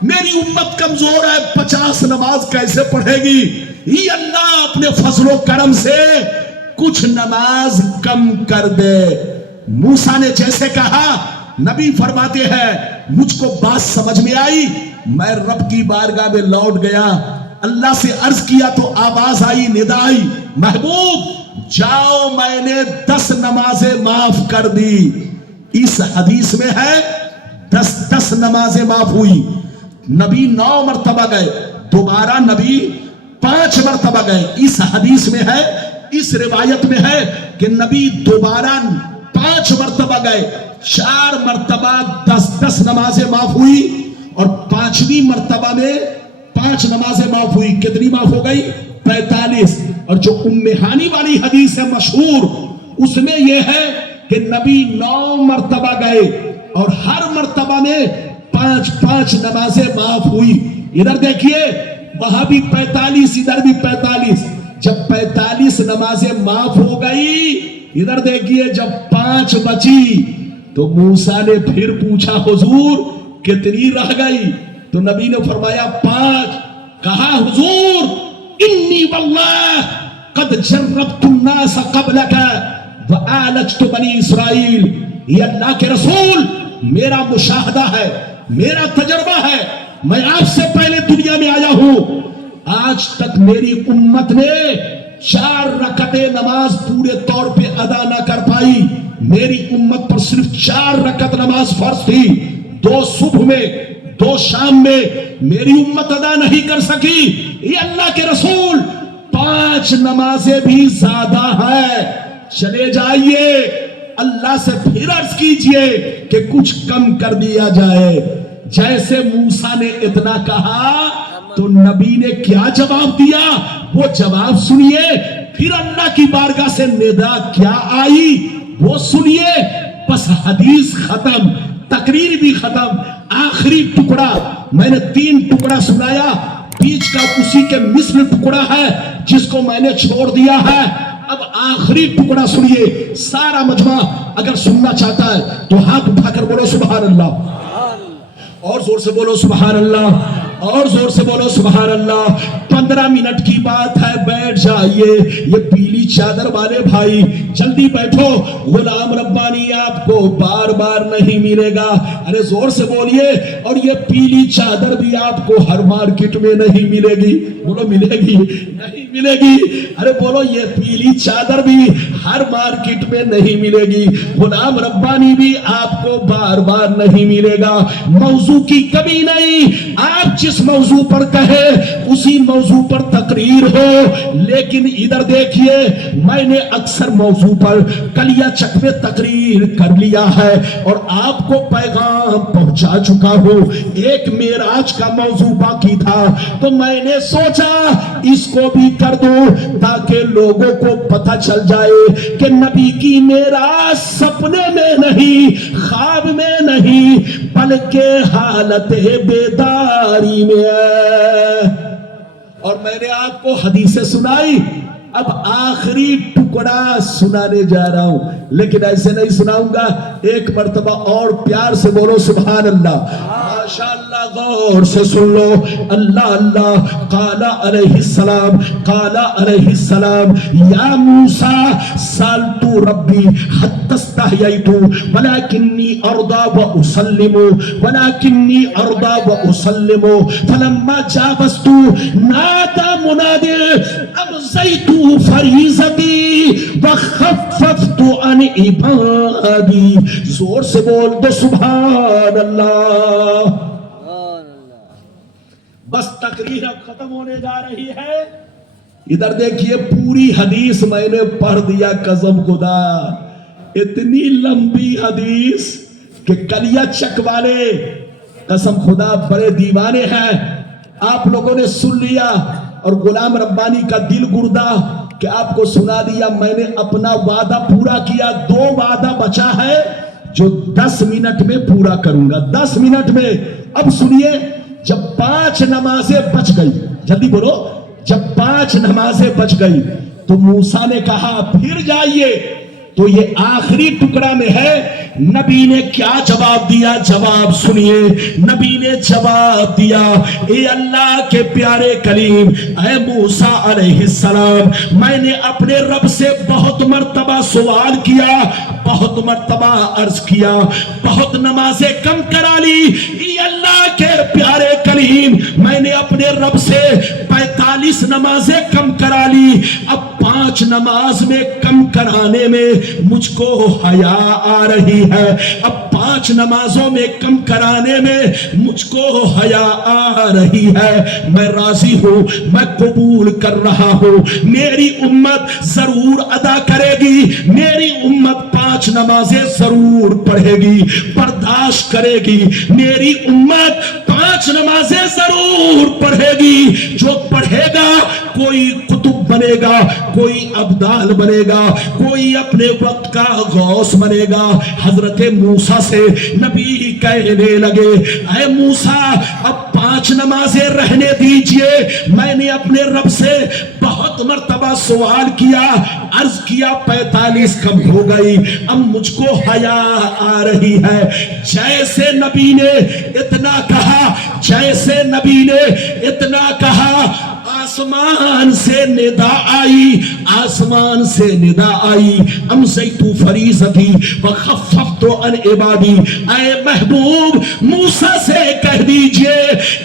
میری امت کمزور ہے, 50 نماز کیسے پڑھے گی؟ یہ اللہ اپنے فضل و کرم سے کچھ نماز کم کر دے. موسیٰ نے جیسے کہا, نبی فرماتے ہیں مجھ کو بات سمجھ میں آئی, میں رب کی بارگاہ میں لوٹ گیا, اللہ سے عرض کیا تو آواز آئی, ندا آئی, محبوب جاؤ میں نے 10 نمازیں معاف کر دی. اس حدیث میں ہے 10 نمازیں معاف ہوئی. نبی 9 مرتبہ گئے, دوبارہ نبی 5 مرتبہ گئے. اس حدیث میں ہے, اس روایت میں ہے کہ نبی دوبارہ 5 مرتبہ گئے. 4 مرتبہ 10 نمازیں معاف ہوئی اور 5ویں مرتبہ میں 5 نمازیں معاف ہوئی. کتنی معاف ہو گئی؟ 45. اور جو ام ہانی والی حدیث ہے مشہور, اس میں یہ ہے کہ نبی 9 مرتبہ گئے اور ہر مرتبہ میں 5 نمازیں معاف ہوئی. ادھر دیکھیے, وہاں بھی 45, ادھر بھی 45. جب 45 نمازیں معاف ہو گئی, ادھر دیکھیے جب 5 بچی تو موسیٰ نے پھر پوچھا حضور کتنی رہ گئی؟ تو نبی نے فرمایا 5. کہا حضور انی واللہ قد جربت الناس قبلک وعالجت بنی اسرائیل. یہ اللہ کے رسول میرا مشاہدہ ہے, میرا تجربہ ہے, میں آپ سے پہلے دنیا میں آیا ہوں, آج تک میری امت نے 4 رکعتیں نماز پورے طور پہ ادا نہ کر پائی. میری امت پر صرف 4 رکعت نماز فرض تھی, 2 صبح میں 2 شام میں. میری امت ادا نہیں کر سکی. یہ اللہ کے رسول 5 نمازیں بھی زیادہ ہے. چلے جائیے اللہ سے پھر عرض کیجئے کہ کچھ کم کر دیا جائے. جیسے موسیٰ نے اتنا کہا تو نبی نے کیا جواب دیا, وہ جواب سنیے. پھر اللہ کی بارگاہ سے ندا کیا آئی وہ سنیے. بس حدیث ختم, تقریر بھی ختم. آخری ٹکڑا میں نے 3 ٹکڑا سنایا, بیچ کا اسی کے مثل ٹکڑا ہے جس کو میں نے چھوڑ دیا ہے. اب آخری ٹکڑا سنیے. سارا مجمع اگر سننا چاہتا ہے تو ہاتھ اٹھا کر بولو سبحان اللہ, اور زور سے بولو سبحان اللہ, اور زور سے بولو سبحان اللہ. 15 منٹ کی بات ہے, بیٹھ جائیے. یہ پیلی چادر والے بھائی جلدی بیٹھو. غلام ربانی آپ کو بار بار نہیں ملے گا. ارے زور سے بولیے. اور یہ پیلی چادر بھی آپ کو ہر مارکیٹ میں نہیں ملے گی. بولو ملے گی نہیں ملے گی؟ ارے بولو یہ پیلی چادر بھی ہر مارکیٹ میں نہیں ملے گی. غلام ربانی بھی آپ کو بار بار نہیں ملے گا. موضوع کی کمی نہیں, آپ جس موضوع پر کہے اسی موضوع پر تقریر ہو. لیکن ادھر دیکھیے, میں نے اکثر موضوع پر کلیا چک میں تقریر کر لیا ہے اور آپ کو پیغام پہنچا چکا ہوں. ایک معراج کا موضوع باقی تھا تو میں نے سوچا اس کو بھی کر دوں تاکہ لوگوں کو پتہ چل جائے کہ نبی کی معراج سپنے میں نہیں, خواب میں نہیں, بلکہ حالت بیداری میں ہے. اور میں نے آپ کو حدیثیں سنائی. اب آخری ٹکڑا سنانے جا رہا ہوں, لیکن ایسے نہیں سناؤں گا. ایک مرتبہ اور پیار سے بولو سبحان اللہ. ماشاءاللہ, غور سے سن لو. اللہ اللہ. قال علیہ السلام, قال علیہ السلام, یا موسیٰ سالت ربی حتی استحییت ولکنی ارضا و اسلم ولکنی ارضا و اسلم فلما جاوزت نادى مناد امضيت فریضتی وخففت عن عبادی. زور سے بول دو سبحان اللہ. بس تقریر اب ختم ہونے جا رہی ہے. ادھر دیکھیے پوری حدیث میں نے پڑھ دیا. قسم خدا اتنی لمبی حدیث کہ کلیا چک والے قسم خدا بڑے دیوانے ہیں. آپ لوگوں نے سن لیا اور غلام ربانی کا دل گردہ کہ آپ کو سنا دیا. میں نے اپنا وعدہ پورا کیا. 2 وعدہ بچا ہے جو 10 منٹ میں پورا کروں گا. 10 منٹ میں. اب سنیے, جب 5 نمازیں بچ گئی, جلدی بولو, جب 5 نمازیں بچ گئی تو موسیٰ نے کہا پھر جائیے. تو یہ آخری ٹکڑا میں ہے. نبی نے کیا جواب دیا؟ جواب سنیے. نبی نے جواب دیا, اے اللہ کے پیارے کلیم, اے موسیٰ علیہ السلام, میں نے اپنے رب سے بہت مرتبہ سوال کیا, بہت مرتبہ عرض کیا, بہت نمازیں کم کرا لی. اے اللہ کے پیارے کلیم, میں نے اپنے رب سے 45 نمازیں کم کرا لی. اب 5 نماز میں کم کرانے میں مجھ کو حیا آ رہی ہے. اب 5 نمازوں میں کم کرانے میں مجھ کو حیا آ رہی ہے. میں راضی ہوں, میں قبول کر رہا ہوں. میری امت ضرور ادا کرے گی, میری امت 5 نمازیں ضرور پڑھے گی, برداشت کرے گی. میری امت 5 نمازیں ضرور پڑھے گی. جو پڑھے گا کوئی قطب بنے گا, کوئی ابدال بنے گا, کوئی اپنے وقت کا غوث بنے گا. حضرت موسیٰ سے نبی کہنے لگے, اے موسیٰ اب 5 نمازیں رہنے دیجئے. میں نے اپنے رب سے بہت مرتبہ سوال کیا, عرض کیا 45 کم ہو گئی, اب مجھ کو حیا آ رہی ہے. جیسے نبی نے اتنا کہا, جیسے نبی نے اتنا کہا, آسمان سے ندا آئی, آسمان سے ندا آئی, امسیت فریضتی وخففت عن عبادی. اے محبوب موسیٰ سے کہہ دیجئے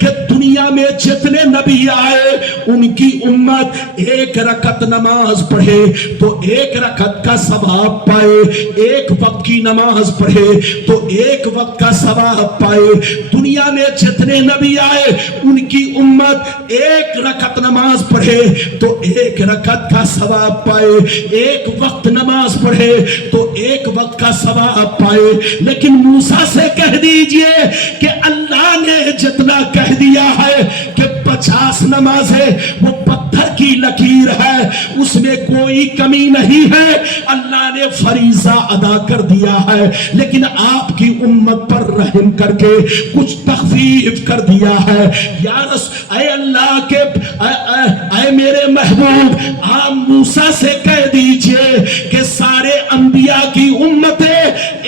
کہ دنیا میں جتنے نبی آئے ان کی امت 1 رکعت نماز پڑھے تو 1 رکعت کا ثواب پائے, 1 وقت کی نماز پڑھے تو 1 وقت کا ثواب پائے. دنیا میں جتنے نبی آئے ان کی امت 1 رکعت نماز پڑھے تو 1 رکعت کا ثواب پائے, 1 وقت نماز پڑھے تو 1 وقت کا ثواب پائے. لیکن موسیٰ سے کہہ دیجئے کہ اللہ نے جتنا کہہ دیا ہے کہ 50 نمازیں وہ پتھر کی لکیر ہے, اس میں کوئی کمی نہیں ہے. اللہ نے فریضہ ادا کر دیا ہے, لیکن آپ کی امت پر رحم کر کے کچھ تخفیف کر دیا ہے. یا اے اللہ کے اے میرے محبوب, آپ موسیٰ سے کہہ دیجئے کہ سارے انبیاء کی امتیں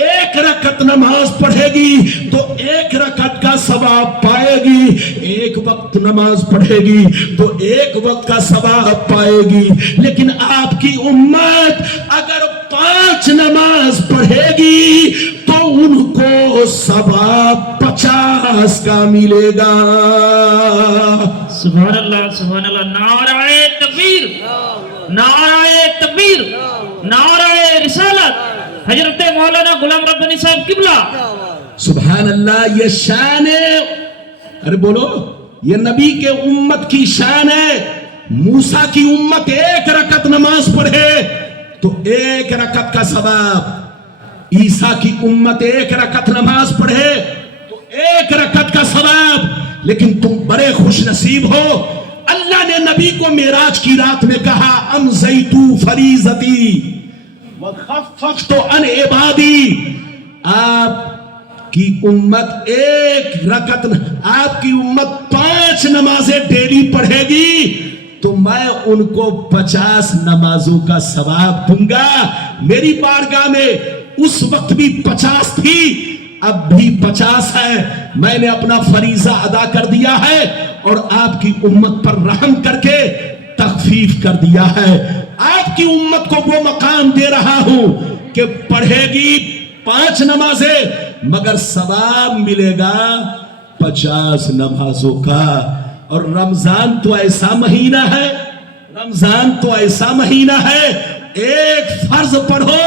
1 رکعت نماز پڑھے گی تو 1 رکعت کا ثواب پائے گی, 1 وقت نماز پڑھے گی تو 1 وقت کا ثواب پائے گی. لیکن آپ کی امت اگر 5 نماز پڑھے گی تو ان کو ثواب 50 کا ملے گا. سبحان اللہ, سبحان اللہ. نعرہ تکبیر, نعرہ تکبیر, نعرہ رسالت, حضرت مولانا غلام ربانی صاحب قبلہ. سبحان اللہ. یہ شان ہے, ارے بولو, یہ نبی کے امت کی شان ہے. موسیٰ کی امت 1 رکعت نماز پڑھے تو 1 رکعت کا ثواب, عیسیٰ کی امت 1 رکعت نماز پڑھے تو 1 رکعت کا ثواب. لیکن تم بڑے خوش نصیب ہو, اللہ نے نبی کو معراج کی رات میں کہا امضیت فریضتی وخففت عن عبادی. آپ کی امت 1 رکعت, آپ کی امت 5 نمازیں ڈیلی پڑھے گی تو میں ان کو 50 نمازوں کا ثواب دوں گا. میری بارگاہ میں اس وقت بھی 50 تھی, اب بھی 50 ہے. میں نے اپنا فریضہ ادا کر دیا ہے اور آپ کی امت پر رحم کر کے تخفیف کر دیا ہے. آپ کی امت کو وہ مقام دے رہا ہوں کہ پڑھے گی 5 نمازیں مگر ثواب ملے گا 50 نمازوں کا. اور رمضان تو ایسا مہینہ ہے, رمضان تو ایسا مہینہ ہے, 1 فرض پڑھو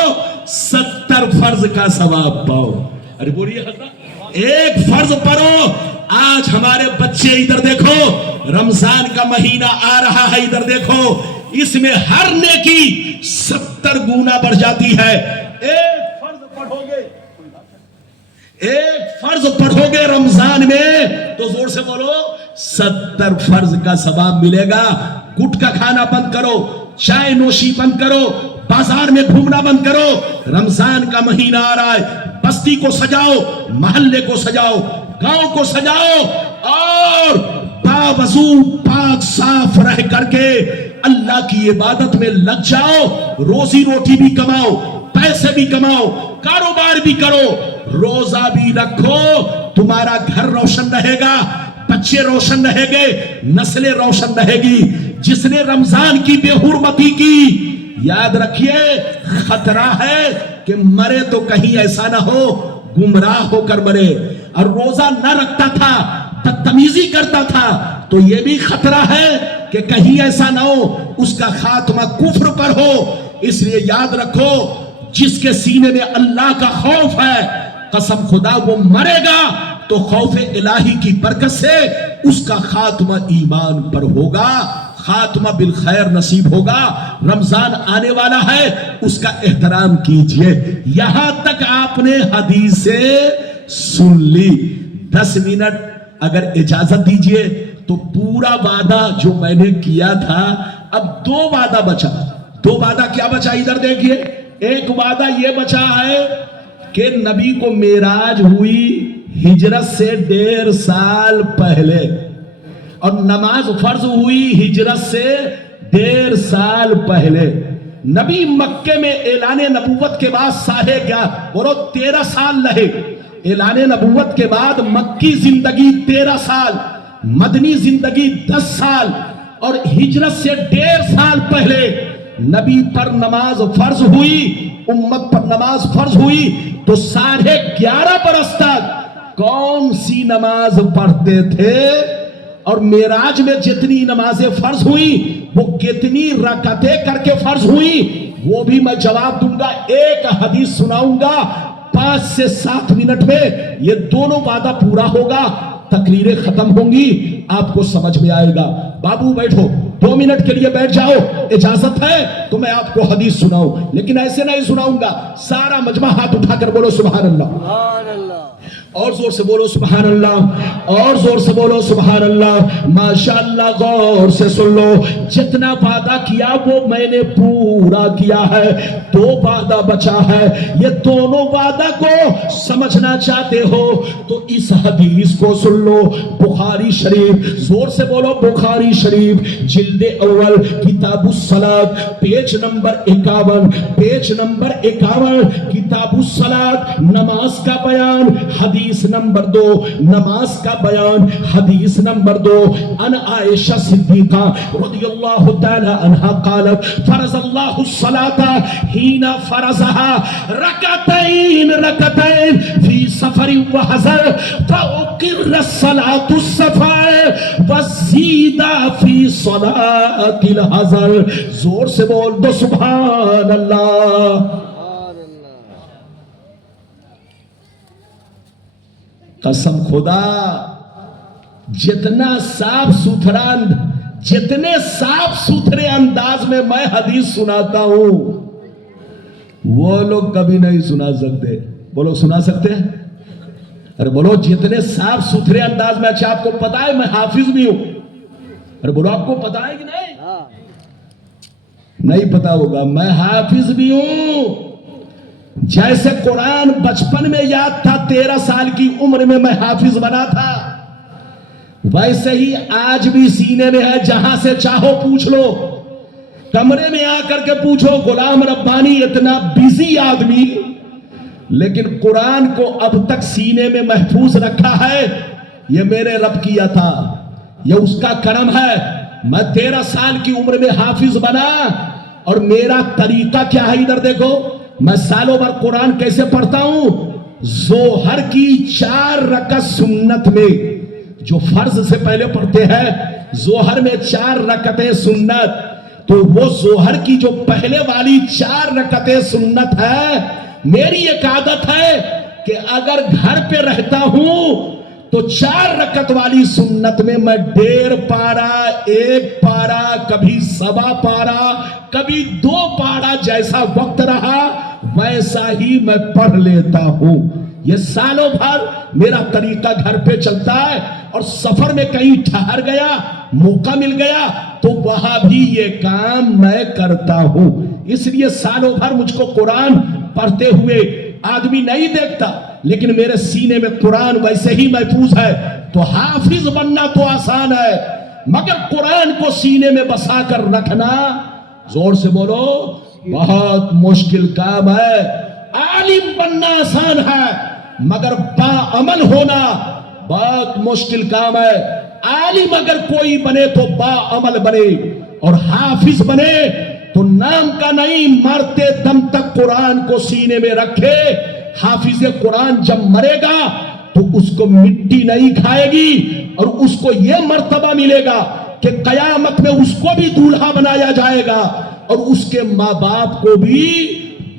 70 فرض کا ثواب پاؤ. ارے بولیے حضرت, 1 فرض پڑھو. آج ہمارے بچے ادھر دیکھو, رمضان کا مہینہ آ رہا ہے, ادھر دیکھو, اس میں ہر نیکی 70 گنا بڑھ جاتی ہے. 1 فرض پڑھو گے, 1 فرض پڑھو گے رمضان میں تو زور سے بولو 70 فرض کا ثواب ملے گا. گٹکا کھانا بند کرو, چائے نوشی بند کرو, بازار میں گھومنا بند کرو. رمضان کا مہینہ آ رہا ہے, بستی کو سجاؤ, محلے کو سجاؤ, گاؤں کو سجاؤ اور باوضو پاک صاف رہ کر کے اللہ کی عبادت میں لگ جاؤ. روزی روٹی بھی کماؤ, پیسے بھی کماؤ, کاروبار بھی کرو, روزہ بھی رکھو. تمہارا گھر روشن رہے گا, بچے روشن رہیں گے, نسلیں روشن رہے گی. جس نے رمضان کی بے حرمتی کی, یاد رکھیے خطرہ ہے کہ مرے تو کہیں ایسا نہ ہو گمراہ ہو کر مرے. اور روزہ نہ رکھتا تھا, بدتمیزی کرتا تھا, تو یہ بھی خطرہ ہے کہ کہیں ایسا نہ ہو اس کا خاتمہ کفر پر ہو. اس لیے یاد رکھو جس کے سینے میں اللہ کا خوف ہے، قسم خدا وہ مرے گا تو خوف الہی کی برکت سے اس کا خاتمہ ایمان پر ہوگا، خاتمہ بالخیر نصیب ہوگا۔ رمضان آنے والا ہے، اس کا احترام کیجئے۔ یہاں تک آپ نے حدیثیں سن لی، 10 منٹ اگر اجازت دیجئے تو پورا وعدہ جو میں نے کیا تھا، اب 2 وعدہ بچا۔ 2 وعدہ کیا بچا ادھر دیکھئے۔ ایک وعدہ یہ بچا ہے کہ نبی کو معراج ہوئی ہجرت سے 1.5 سال پہلے، اور نماز فرض ہوئی ہجرت سے 1.5 سال پہلے۔ نبی مکے میں اعلان نبوت کے بعد 13 سال رہے۔ اعلان نبوت کے بعد مکی زندگی 13 سال، مدنی زندگی 10 سال، اور ہجرت سے 1.5 سال پہلے نبی پر نماز فرض ہوئی، امت پر نماز فرض ہوئی، تو 11.5 برس تک کون سی نماز پڑھتے تھے؟ اور معراج میں جتنی نمازیں فرض ہوئی وہ کتنی رکعتیں کر کے فرض ہوئی، وہ بھی میں جواب دوں گا۔ ایک حدیث سناؤں گا 5 سے 7 منٹ میں، یہ دونوں وعدہ پورا ہوگا، تقریریں ختم ہوں گی، آپ کو سمجھ میں آئے گا۔ بابو بیٹھو، 2 منٹ کے لیے بیٹھ جاؤ، اجازت ہے تو میں آپ کو حدیث سناؤں، لیکن ایسے نہیں سناؤں گا۔ سارا مجمع ہاتھ اٹھا کر بولو سبحان اللہ، اور زور سے بولو سبحان اللہ، اور زور سے بولو سبحان اللہ۔ ماشاءاللہ، غور سے سن لو، جتنا وعدہ کیا وہ میں نے پورا کیا ہے، 2 وعدہ بچا ہے۔ یہ دونوں وعدہ کو سمجھنا چاہتے ہو تو اس حدیث کو سن لو۔ بخاری شریف، زور سے بولو بخاری شریف، جلد اول، کتاب الصلاۃ، پیج نمبر 51، پیج نمبر 51، کتاب الصلاۃ، نماز کا بیان، حدیث نمبر 2، نماز کا بیان، حدیث نمبر 2۔ ان عائشہ صدیقہ رضی اللہ تعالی عنہا قالت فرض اللہ الصلاۃ حین فرضها رکعتین فی سفر وحضر فاقر الصلاۃ السفر وزید فی صلاۃ الحضر۔ زور سے بول دو سبحان اللہ۔ قسم خدا، جتنے صاف ستھرے انداز میں میں حدیث سناتا ہوں وہ لوگ کبھی نہیں سنا سکتے۔ بولو سنا سکتے ہیں؟ ارے بولو، جتنے صاف ستھرے انداز میں۔ اچھا آپ کو پتا ہے میں حافظ بھی ہوں؟ ارے بولو آپ کو پتا ہے کہ نہیں؟ نہیں پتا ہوگا، میں حافظ بھی ہوں۔ جیسے قرآن بچپن میں یاد تھا، 13 سال کی عمر میں میں حافظ بنا تھا، ویسے ہی آج بھی سینے میں ہے۔ جہاں سے چاہو پوچھ لو، کمرے میں آ کر کے پوچھو۔ غلام ربانی اتنا بیزی آدمی، لیکن قرآن کو اب تک سینے میں محفوظ رکھا ہے، یہ میرے رب کیا تھا، یہ اس کا کرم ہے۔ میں 13 سال کی عمر میں حافظ بنا، اور میرا طریقہ کیا ہے ادھر دیکھو۔ میں سالوں بھر قرآن کیسے پڑھتا ہوں؟ ظہر کی 4 رکعت سنت میں، جو فرض سے پہلے پڑھتے ہیں، ظہر میں 4 رکعتیں سنت، تو وہ ظہر کی جو پہلے والی 4 رکعتیں سنت ہے، میری ایک عادت ہے کہ اگر گھر پہ رہتا ہوں تو 4 رکعت والی سنت میں میں 1.5 پارہ، 1 پارہ، کبھی 1.25 پارہ، کبھی 2 پارہ، جیسا وقت رہا ویسا ہی میں پڑھ لیتا ہوں۔ یہ سالوں بھر میرا طریقہ گھر پہ چلتا ہے، اور سفر میں کہیں ٹھہر گیا، موقع مل گیا تو وہاں بھی یہ کام میں کرتا ہوں۔ اس لیے سالوں بھر مجھ کو قرآن پڑھتے ہوئے آدمی نہیں دیکھتا، لیکن میرے سینے میں قرآن ویسے ہی محفوظ ہے۔ تو حافظ بننا تو آسان ہے، مگر قرآن کو سینے میں بسا کر رکھنا، زور سے بولو، بہت مشکل کام ہے۔ عالم بننا آسان ہے، مگر با عمل ہونا بہت مشکل کام ہے۔ عالم اگر کوئی بنے تو با عمل بنے، اور حافظ بنے تو نام کا نہیں، مرتے دم تک قرآن کو سینے میں رکھے۔ حافظ قرآن جب مرے گا تو اس کو مٹی نہیں کھائے گی، اور اس کو یہ مرتبہ ملے گا کہ قیامت میں اس کو بھی دولہا بنایا جائے گا، اور اس کے ماں باپ کو بھی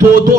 2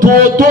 2-2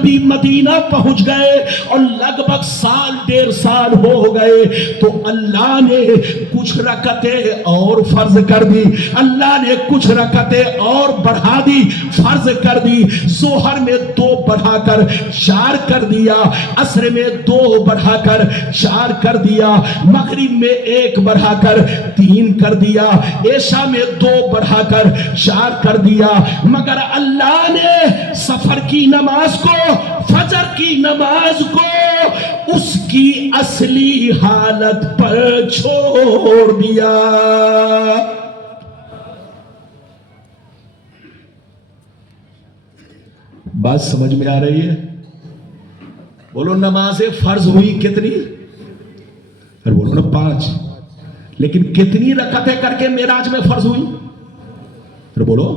نبی مدینہ پہنچ گئے اور لگ بھگ سال 1.5 سال ہو گئے تو اللہ نے کچھ رکعتیں اور فرض کر دی، اللہ نے کچھ رکعتیں اور بڑھا دی، فرض کر دی۔ ظہر میں 2 بڑھا کر 4 کر دیا، عصر میں 2 بڑھا کر 4 کر دیا، مغرب میں 1 بڑھا کر 3 کر دیا، عشاء میں 2 بڑھا کر 4 کر دیا۔ مگر اللہ نے سفر کی نماز کو، فجر کی نماز کو اس کی اصلی حالت پر چھوڑ دیا۔ بات سمجھ میں آ رہی ہے؟ بولو نمازیں فرض ہوئی کتنی؟ پھر بولو نا 5، لیکن کتنی رکعتیں کر کے معراج میں فرض ہوئی؟ پھر بولو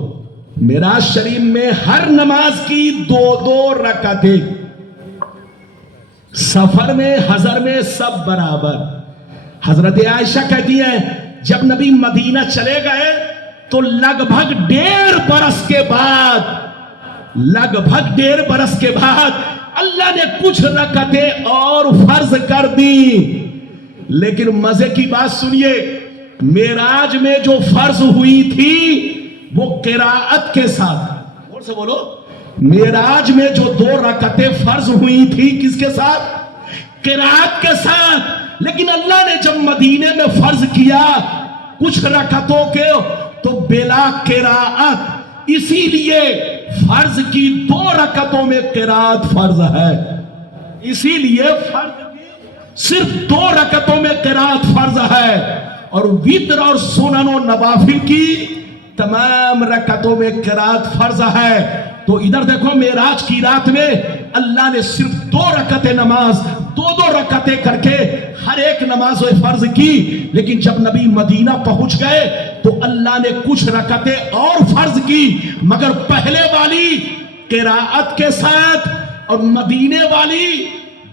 معراج شریف میں ہر نماز کی 2 رکعتیں، سفر میں حضر میں سب برابر۔ حضرت عائشہ کہتی ہیں جب نبی مدینہ چلے گئے تو لگ بھگ 1.5 برس کے بعد اللہ نے کچھ رکعتیں اور فرض کر دی۔ لیکن مزے کی بات سنیے، معراج میں جو فرض ہوئی تھی وہ قراءت کے ساتھ، اور سے بولو معراج میں جو 2 رکعتیں فرض ہوئی تھی کس کے ساتھ؟ قراءت کے ساتھ۔ لیکن اللہ نے جب مدینے میں فرض کیا کچھ رکعتوں کے تو بلا قراءت، اسی لیے فرض کی 2 رکعتوں میں قراءت فرض ہے، اسی لیے فرض کی صرف 2 رکعتوں میں قراءت فرض ہے، اور وتر اور سنن و نوافل کی تمام رکعتوں میں قراءت فرض ہے۔ تو ادھر دیکھو معراج کی رات میں اللہ نے صرف 2 رکعتیں نماز 2 رکعتیں کر کے ہر ایک نماز فرض کی۔ لیکن جب نبی مدینہ پہنچ گئے تو اللہ نے کچھ رکعتیں اور فرض کی، مگر پہلے والی قراءت کے ساتھ اور مدینے والی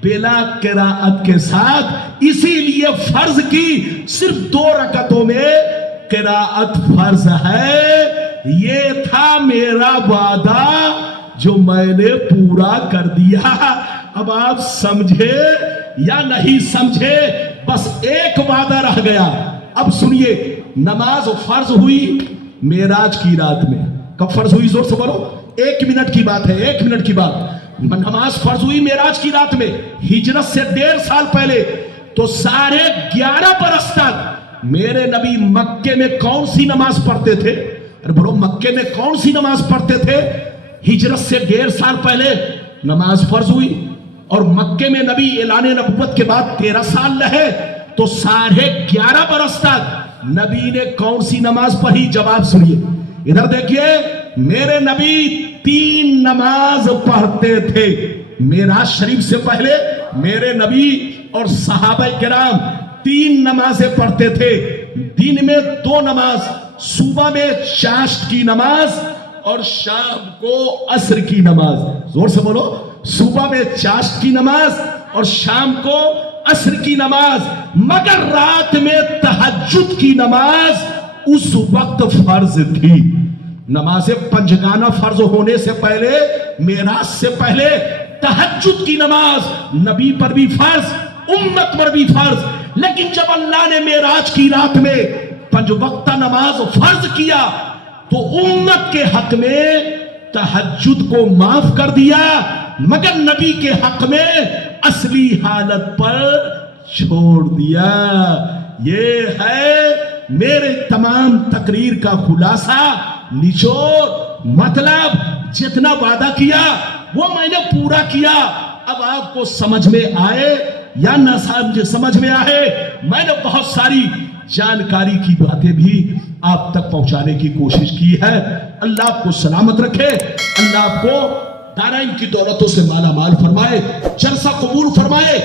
بلا قراءت کے ساتھ، اسی لیے فرض کی صرف 2 رکعتوں میں قراءت فرض ہے۔ یہ تھا میرا وعدہ جو میں نے پورا کر دیا۔ اب آپ سمجھے یا نہیں سمجھے، بس ایک وعدہ رہ گیا۔ اب سنیے، نماز فرض ہوئی معراج کی رات میں۔ کب فرض ہوئی؟ زور سے بولو، 1 منٹ کی بات ہے، 1 منٹ کی بات۔ نماز فرض ہوئی معراج کی رات میں، ہجرت سے 1.5 سال پہلے۔ تو 11.5 برس تک میرے نبی مکے میں کون سی نماز پڑھتے تھے؟ ارے بولو، مکے میں کون سی نماز پڑھتے تھے؟ ہجرت سے 1.5 سال پہلے نماز فرض ہوئی، اور مکے میں نبی اعلان نبوت کے بعد 13 سال رہے، تو 11.5 برس تک نبی نے کون سی نماز پڑھی؟ جواب سنیے، ادھر دیکھیے، میرے نبی 3 نماز پڑھتے تھے۔ معراج شریف سے پہلے میرے نبی اور صحابہ کرام 3 نمازیں پڑھتے تھے۔ دن میں 2 نماز، صبح میں چاشت کی نماز اور شام کو عصر کی نماز۔ زور سے بولو، صبح میں چاشت کی نماز اور شام کو عصر کی نماز۔ مگر رات میں تہجد کی نماز اس وقت فرض تھی۔ نماز پنجگانہ فرض ہونے سے پہلے، معراج سے پہلے تہجد کی نماز نبی پر بھی فرض، امت پر بھی فرض۔ لیکن جب اللہ نے معراج کی رات میں 5 وقتہ نماز فرض کیا تو امت کے حق میں تہجد کو معاف کر دیا، مگر نبی کے حق میں اصلی حالت پر چھوڑ دیا۔ یہ ہے میرے تمام تقریر کا خلاصہ، نچوڑ، مطلب جتنا وعدہ کیا وہ میں نے پورا کیا۔ اب آپ کو سمجھ میں آئے یا نہ سمجھ میں آئے، میں نے بہت ساری جانکاری کی باتیں بھی آپ تک پہنچانے کی کوشش کی ہے۔ اللہ آپ کو سلامت رکھے، اللہ آپ کو دارائن کی دولتوں سے مالا مال فرمائے، جلسہ قبول فرمائے۔